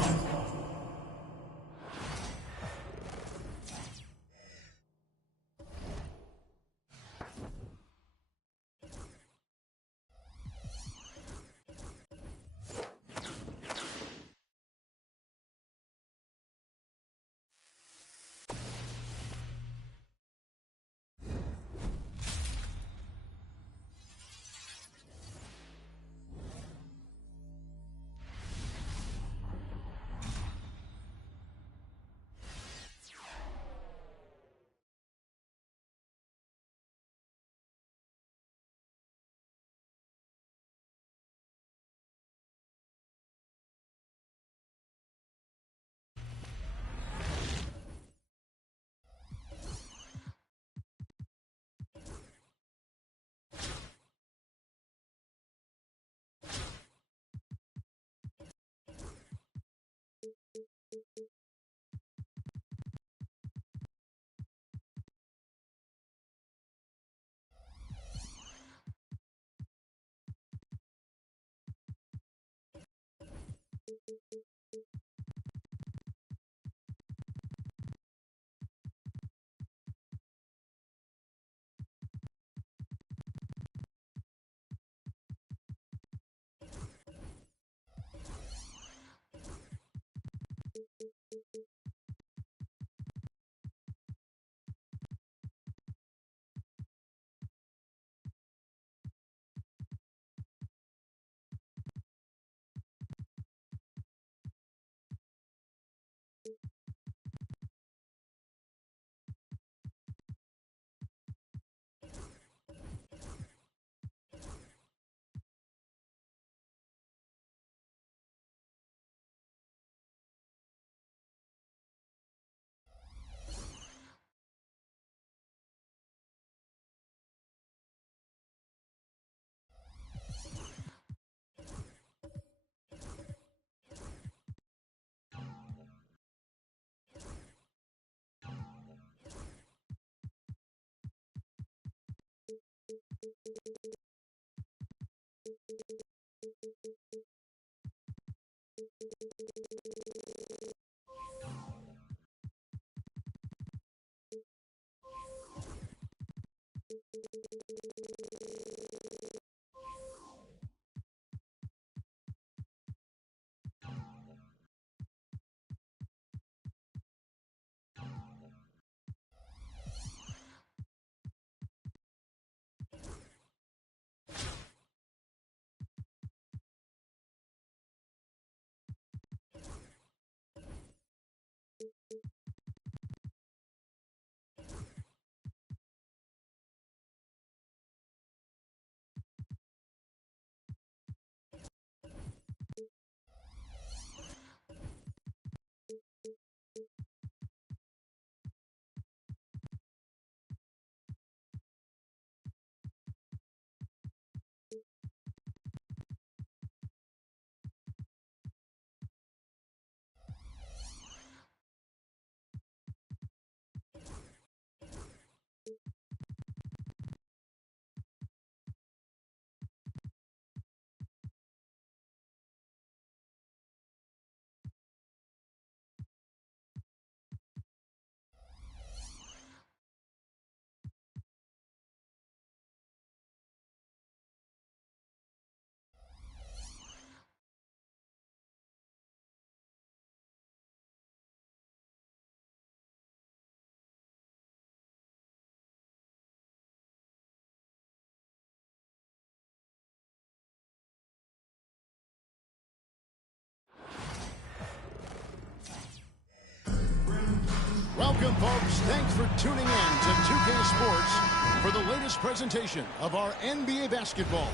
Welcome, folks. Thanks for tuning in to 2K Sports for the latest presentation of our NBA basketball.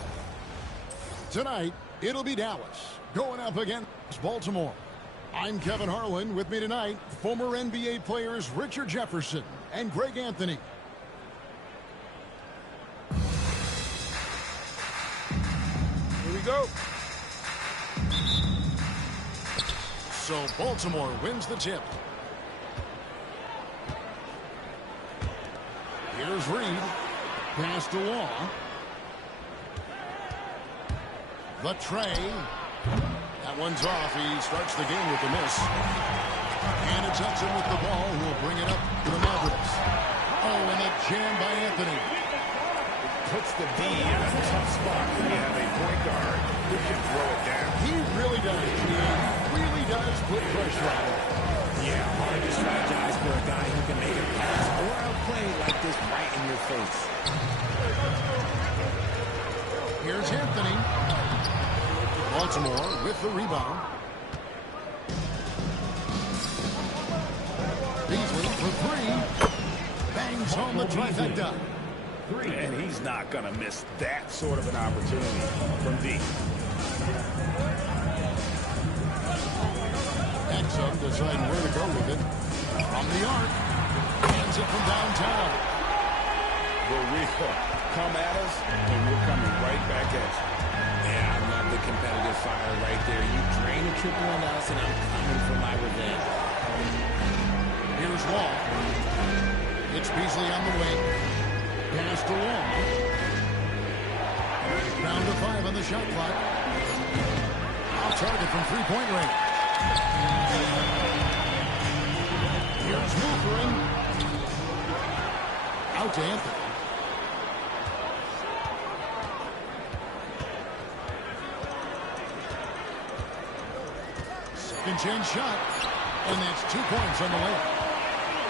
Tonight, it'll be Dallas going up against Baltimore. I'm Kevin Harlan. With me tonight, former NBA players Richard Jefferson and Greg Anthony. Here we go. So Baltimore wins the tip. Here's Reed. Pass to Law. The tray. That one's off. He starts the game with a miss. And it's Hudson with the ball, who will bring it up to the Mavericks. Oh, and a jam by Anthony. Puts the D in a tough spot when you have a point guard who can throw it down. He really does. He really does put pressure on him. Yeah, hard to strategize for a guy who can make a pass or outplay like this right in your face. Here's Anthony. Baltimore with the rebound. Beasley for three. Bangs home the trifecta. And he's not going to miss that sort of an opportunity from deep. Exum deciding where to go with it. From the arc. Hands it from downtown. The real come at us, and we're coming right back at you. Yeah, I love the competitive fire right there. You drain a triple on us, and I'm coming for my revenge. Here's Law. It's Beasley on the wing. Pass to Law. Down to 5 on the shot clock. Off target from three-point range. Here's Wolfering. Out to Anthony. Second chance shot. And that's 2 points on the way.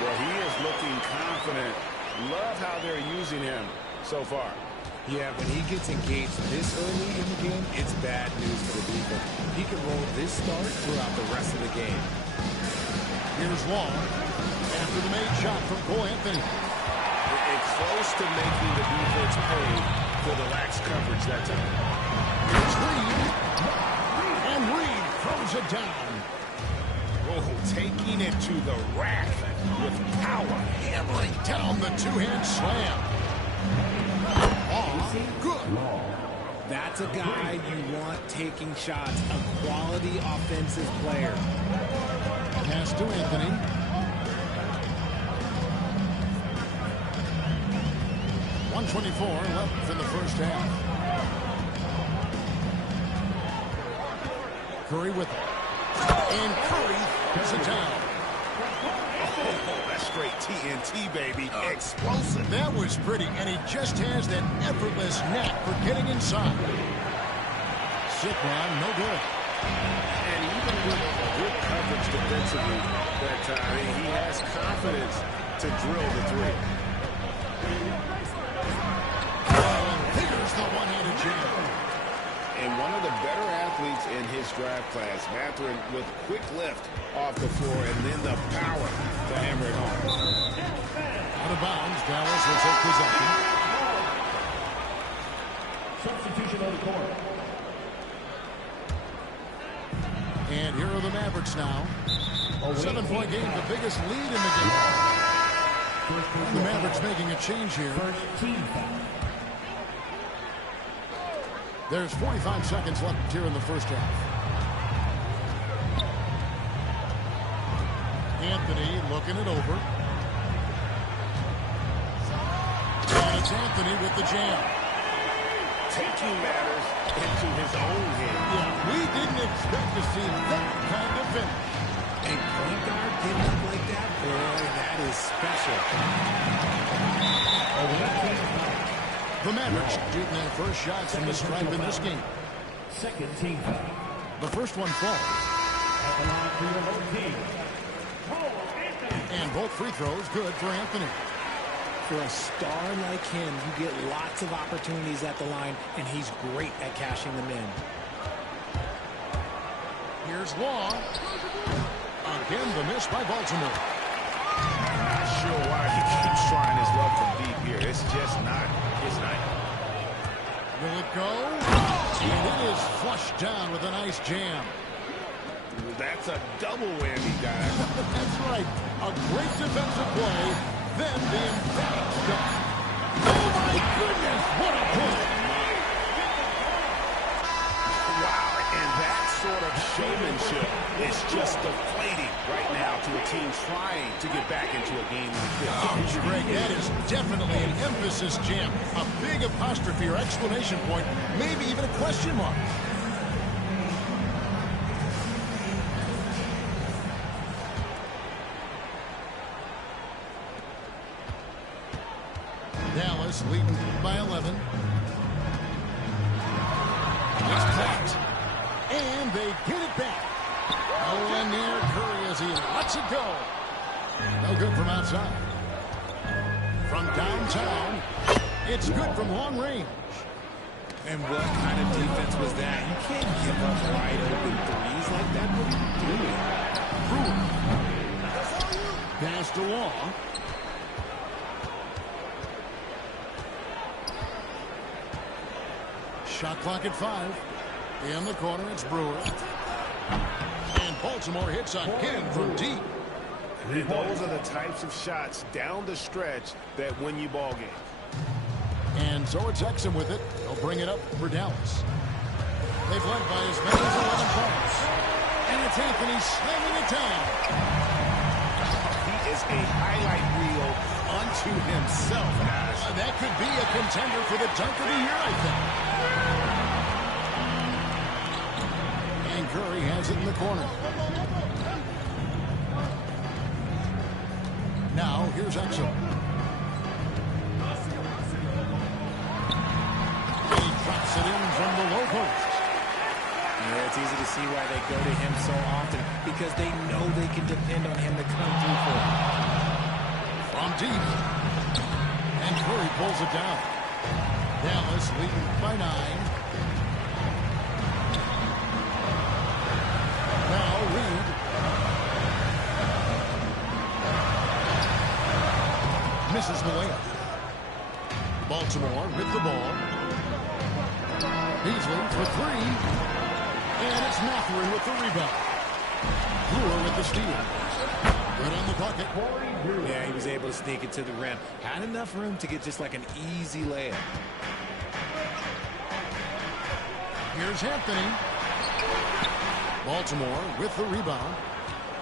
Well, he is looking confident. Love how they're using him so far. Yeah, when he gets engaged this early in the game, it's bad news for the defense. He can roll this start throughout the rest of the game. Here's Long. After the made shot from Cole Anthony. It's close to making the defense pay for the lax coverage that time. Here's Reed. And Reed throws it down. Oh, taking it to the rack with power. Hammering down the two-hand slam. Good. That's a guy you want taking shots. A quality offensive player. Pass to Anthony. .124 left in the first half. Curry with it. And Curry gets it down. Oh, that's straight TNT, baby. Explosive. That was pretty, and he just has that effortless knack for getting inside. Sit-down, no good. And even with good coverage defensively that time, he has confidence to drill the three. Here's the one-handed jam. And one of the better athletes in his draft class, Mathurin, with quick lift off the floor and then the power to hammer it home. Out of bounds, Dallas will take possession. Substitution on the court. And here are the Mavericks now. 7-point game, the biggest lead in the game. The Mavericks making a change here. First team foul. There's 45 seconds left here in the first half. Anthony looking it over. And it's Anthony with the jam. Taking matters into his own hands. Yeah, we didn't expect to see that kind of finish. A point guard getting up like that, boy, that is special. The Mavericks shooting their first shots from the stripe in this game. Second team foul. The first one falls. At the line for your home team. And both free throws good for Anthony. For a star like him, you get lots of opportunities at the line, and he's great at cashing them in. Here's Law. Again, the miss by Baltimore. sure why he keeps trying his luck from deep here. It's just not his night. Will it go? And it is flushed down with a nice jam. That's a double whammy, guys. That's right. A great defensive play, then the emphatic stop. Oh, my goodness. What a play. Wow, and that sort of showmanship is just deflating right now to a team trying to get back into a game like this. Oh, Greg, that is definitely an emphasis jam. A big apostrophe or exclamation point, maybe even a question mark. Dallas leading by 11. It's blocked. And they get it back. Nowhere near Curry as he lets it go. No good from outside. From downtown, it's good from long range. And what kind of defense was that? You can't give up wide open threes like that. What are you doing? Brewer. Pass to Wall. Shot clock at 5. In the corner, it's Brewer. And Baltimore hits again from deep. And those are the types of shots down the stretch that win you ball games. And so it's Exum with it. They'll bring it up for Dallas. They've led by as many as 11 points. And it's Anthony slamming it down. He is a highlight reel unto himself, guys. That could be a contender for the dunk of the year, I think. And Curry has it in the corner. Now, here's Exum. He drops it in from the low post. Yeah, it's easy to see why they go to him so often, because they know they can depend on him to come through for them. From deep. And Curry pulls it down. Dallas leading by 9. Now Reed. Misses the layup. Baltimore with the ball. Beasley for 3. And it's Mathurin with the rebound. Brewer with the steal. Good on the bucket. Yeah, he was able to sneak it to the rim. Had enough room to get just like an easy layup. Here's Anthony. Baltimore with the rebound.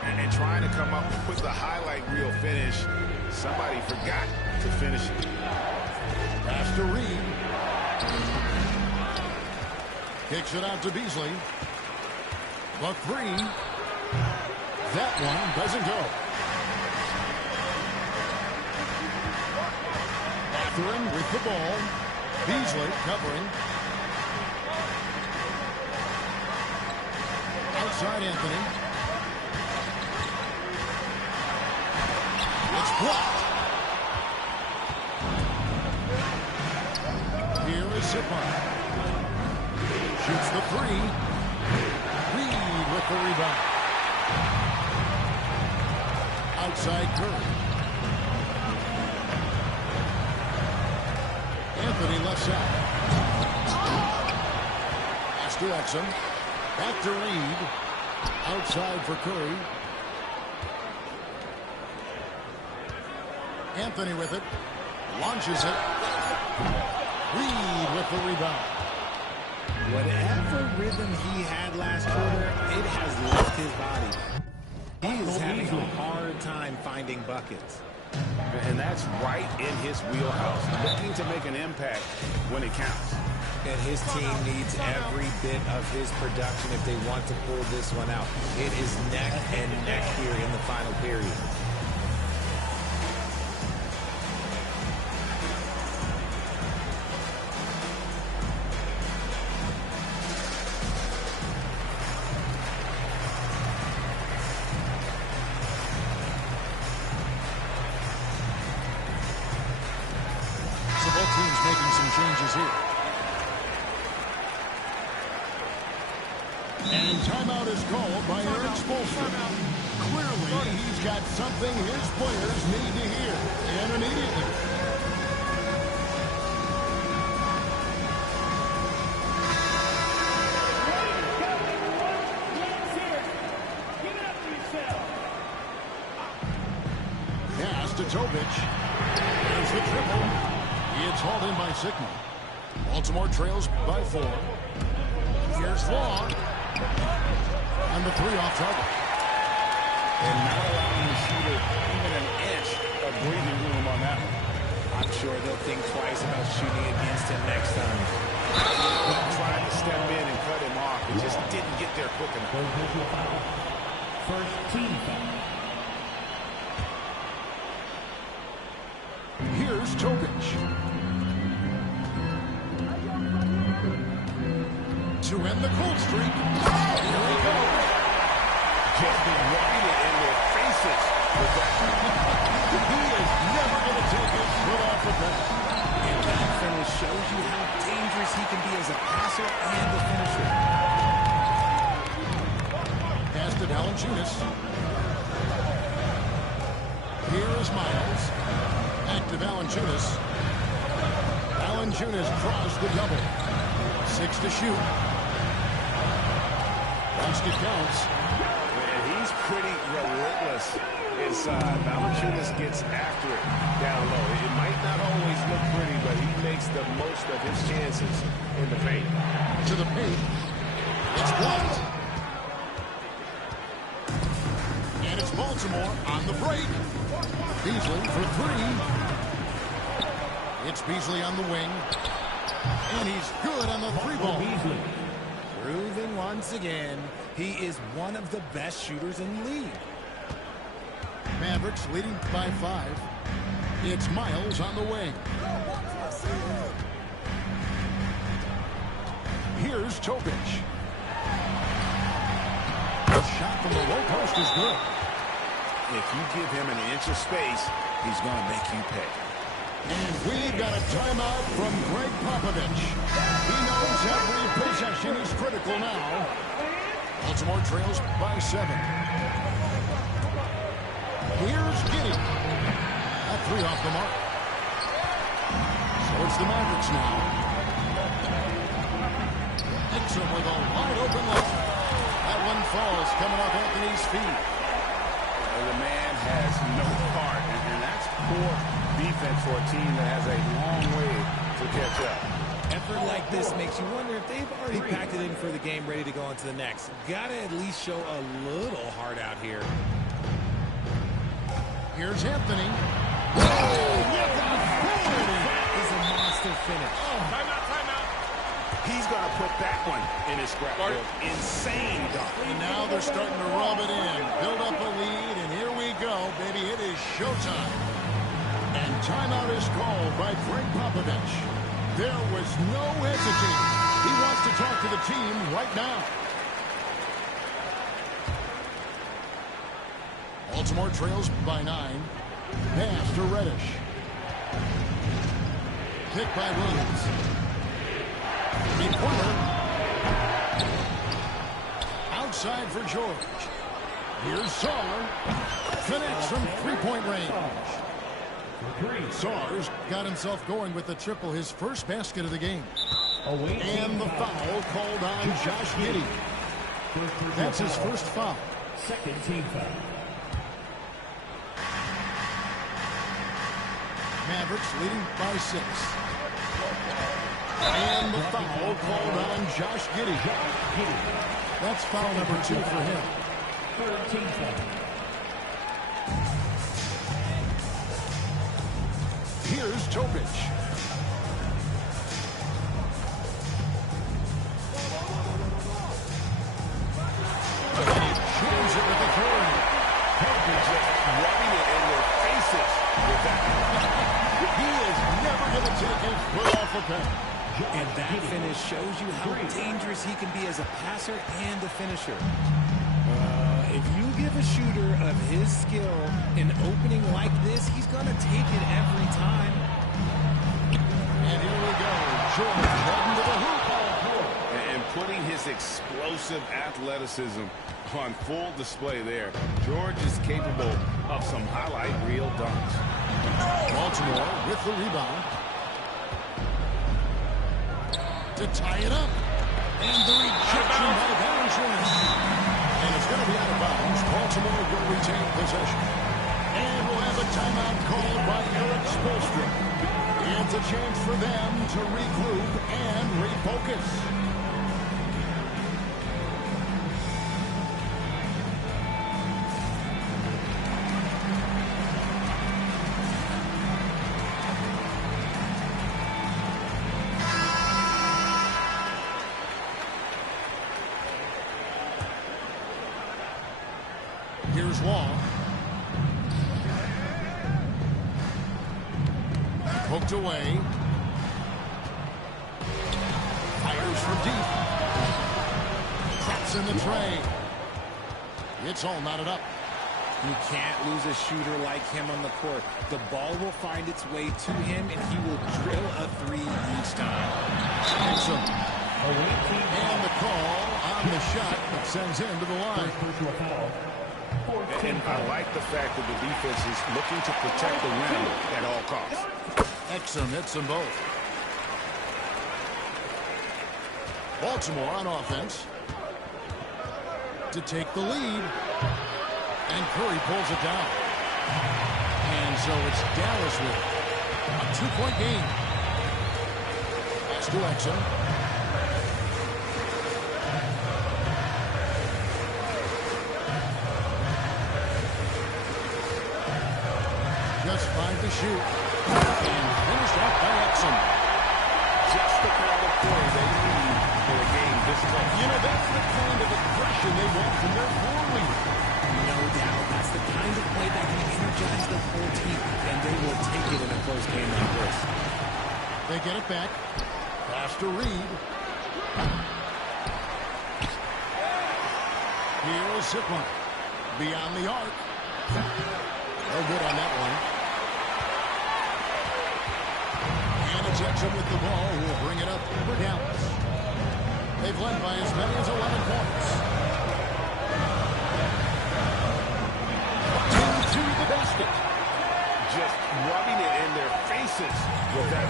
And trying to come up with the highlight reel finish, somebody forgot to finish it. Pass to Reed. Kicks it out to Beasley. The 3. That one doesn't go. Mathurin with the ball. Beasley covering. Outside Anthony. It's blocked. Here is Zipon. Shoots the 3. Reed with the rebound. Outside Curry. Anthony left side. Pass to Exum. Back to Reed. Outside for Curry. Anthony with it. Launches it. Reed with the rebound. Whatever rhythm he had last quarter, it has left his body. He is having a hard time finding buckets. And that's right in his wheelhouse, looking to make an impact when it counts. And his team needs every bit of his production if they want to pull this one out. It is neck and neck here in the final period. So both teams making some changes here. And timeout is called by Eric Spoelstra. Clearly, he's got something his players need to hear, and immediately. Pass to Topic. There's the triple. It's hauled in by Sigma. Baltimore trails by 4. Here's Law. And the 3 off target. And not allowing the shooter even an inch of breathing room on that one. I'm sure they'll think twice about shooting against him next time. Trying to step in and cut him off, but just didn't get there quick enough. First team foul. Here's Topic. To end the cold streak. Here he goes. Just right in their faces with that. He is never going to take his foot off the pedal. And that finish shows you how dangerous he can be as a passer and a finisher. Pass to Valanciunas. Here is Miles. Back to Valanciunas. Valanciunas draws the double. 6 to shoot. Basket counts. And he's pretty relentless inside. Valanciunas gets after it down low. It might not always look pretty, but he makes the most of his chances in the paint. To the paint. It's blocked. And it's Baltimore on the break. Beasley for 3. It's Beasley on the wing. And he's good on the 3-ball. Proving once again, he is one of the best shooters in the league. Mavericks leading by 5. It's Miles on the wing. Here's Topic. The shot from the low post is good. If you give him an inch of space, he's going to make you pay. And we've got a timeout from Greg Popovich. He knows every possession is critical now. Baltimore trails by 7. Here's Giddey. That 3 off the mark. So it's the Mavericks now. Nixon with a wide open look. That one falls coming off Anthony's feet. The man has no heart, and that's poor defense for a team that has a long way to catch up. Effort like this makes you wonder if they've already packed it in for the game, ready to go on to the next. Gotta at least show a little heart out here. Here's Anthony. That is a monster finish. Timeout. He's going to put that one in his scrapbook. Insane dunk. And now they're starting to rub it in. Build up a lead, and here we go, baby. It is showtime. And timeout is called by Greg Popovich. There was no hesitating. He wants to talk to the team right now. Baltimore trails by 9. Pass to Reddish. Kick by Williams. Corner. Outside for George. Here's Saar. Connects from 3-point range. Saar's got himself going with the triple, his first basket of the game. And the foul called on Josh Giddey. That's his first foul. Second team foul. Mavericks leading by 6. And the foul called on Josh Giddey. That's foul number 2 for him. Third team foul. Here's Topic. Jams it with authority. Topic just rubbing it in their faces with that. He is never going to take his foot off the pedal. And that finish shows you how dangerous he can be as a passer and a finisher. If you give a shooter of his skill an opening like this, he's going to take it every time. And here we go. George heading to the hoop. And putting his explosive athleticism on full display there. George is capable of some highlight reel dunks. Baltimore with the rebound. To tie it up. And the rejection by Valanciunas. And it's going to be out of bounds. Baltimore will retain possession. And we'll have a timeout called by Eric Spoelstra. It's a chance for them to regroup and refocus. Here's Wall. Poked away. Fires from deep. Traps in the tray. It's all knotted up. You can't lose a shooter like him on the court. The ball will find its way to him, and he will drill a three each time. Excellent. And the call on the shot that sends him to the line. And I like the fact that the defense is looking to protect the rim at all costs. Exum hits them both. Baltimore on offense to take the lead. And Curry pulls it down. And so it's Dallas with a 2-point game. Pass to Exum. Just 5 to shoot. And finished off by Exum. Just the kind of play they need for a game this close. You know, that's the kind of aggression they want from their forward. No doubt. That's the kind of play that can energize the whole team, and they will take it in a close game like this. They get it back. Pass to Reed. Here's Zipline. Beyond the arc. No good on that one. And it's Exum with the ball who will bring it up for Dallas. They've led by as many as 11 points. Into the basket. Just rubbing it in their faces with that.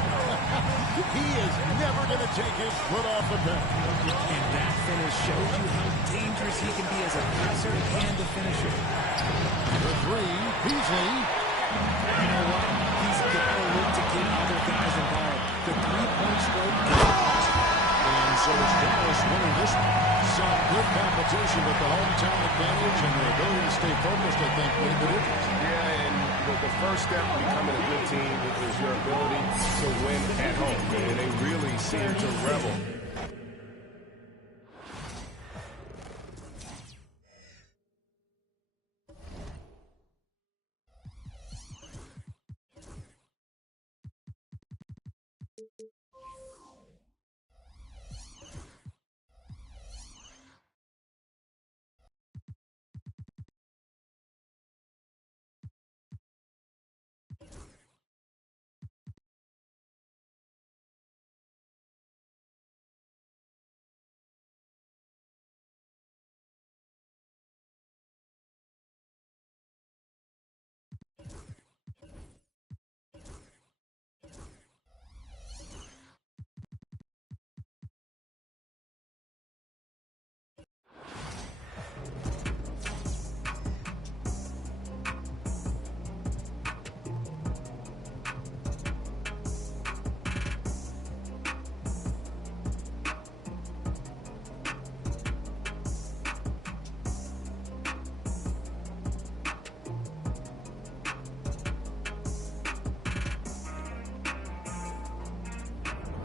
He is never going to take his foot off the bench. And that finish shows you how dangerous he can be as a passer and a finisher. The three, Beasley. You know what? He's got to look to get other guys involved. The three-point stroke is awesome. And so it's Dallas winning this one. Some good competition, but the hometown advantage and the ability to stay focused, I think, made the difference. Yeah, and the first step to becoming a good team is your ability to win at home. And they really seem to revel.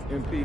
MP.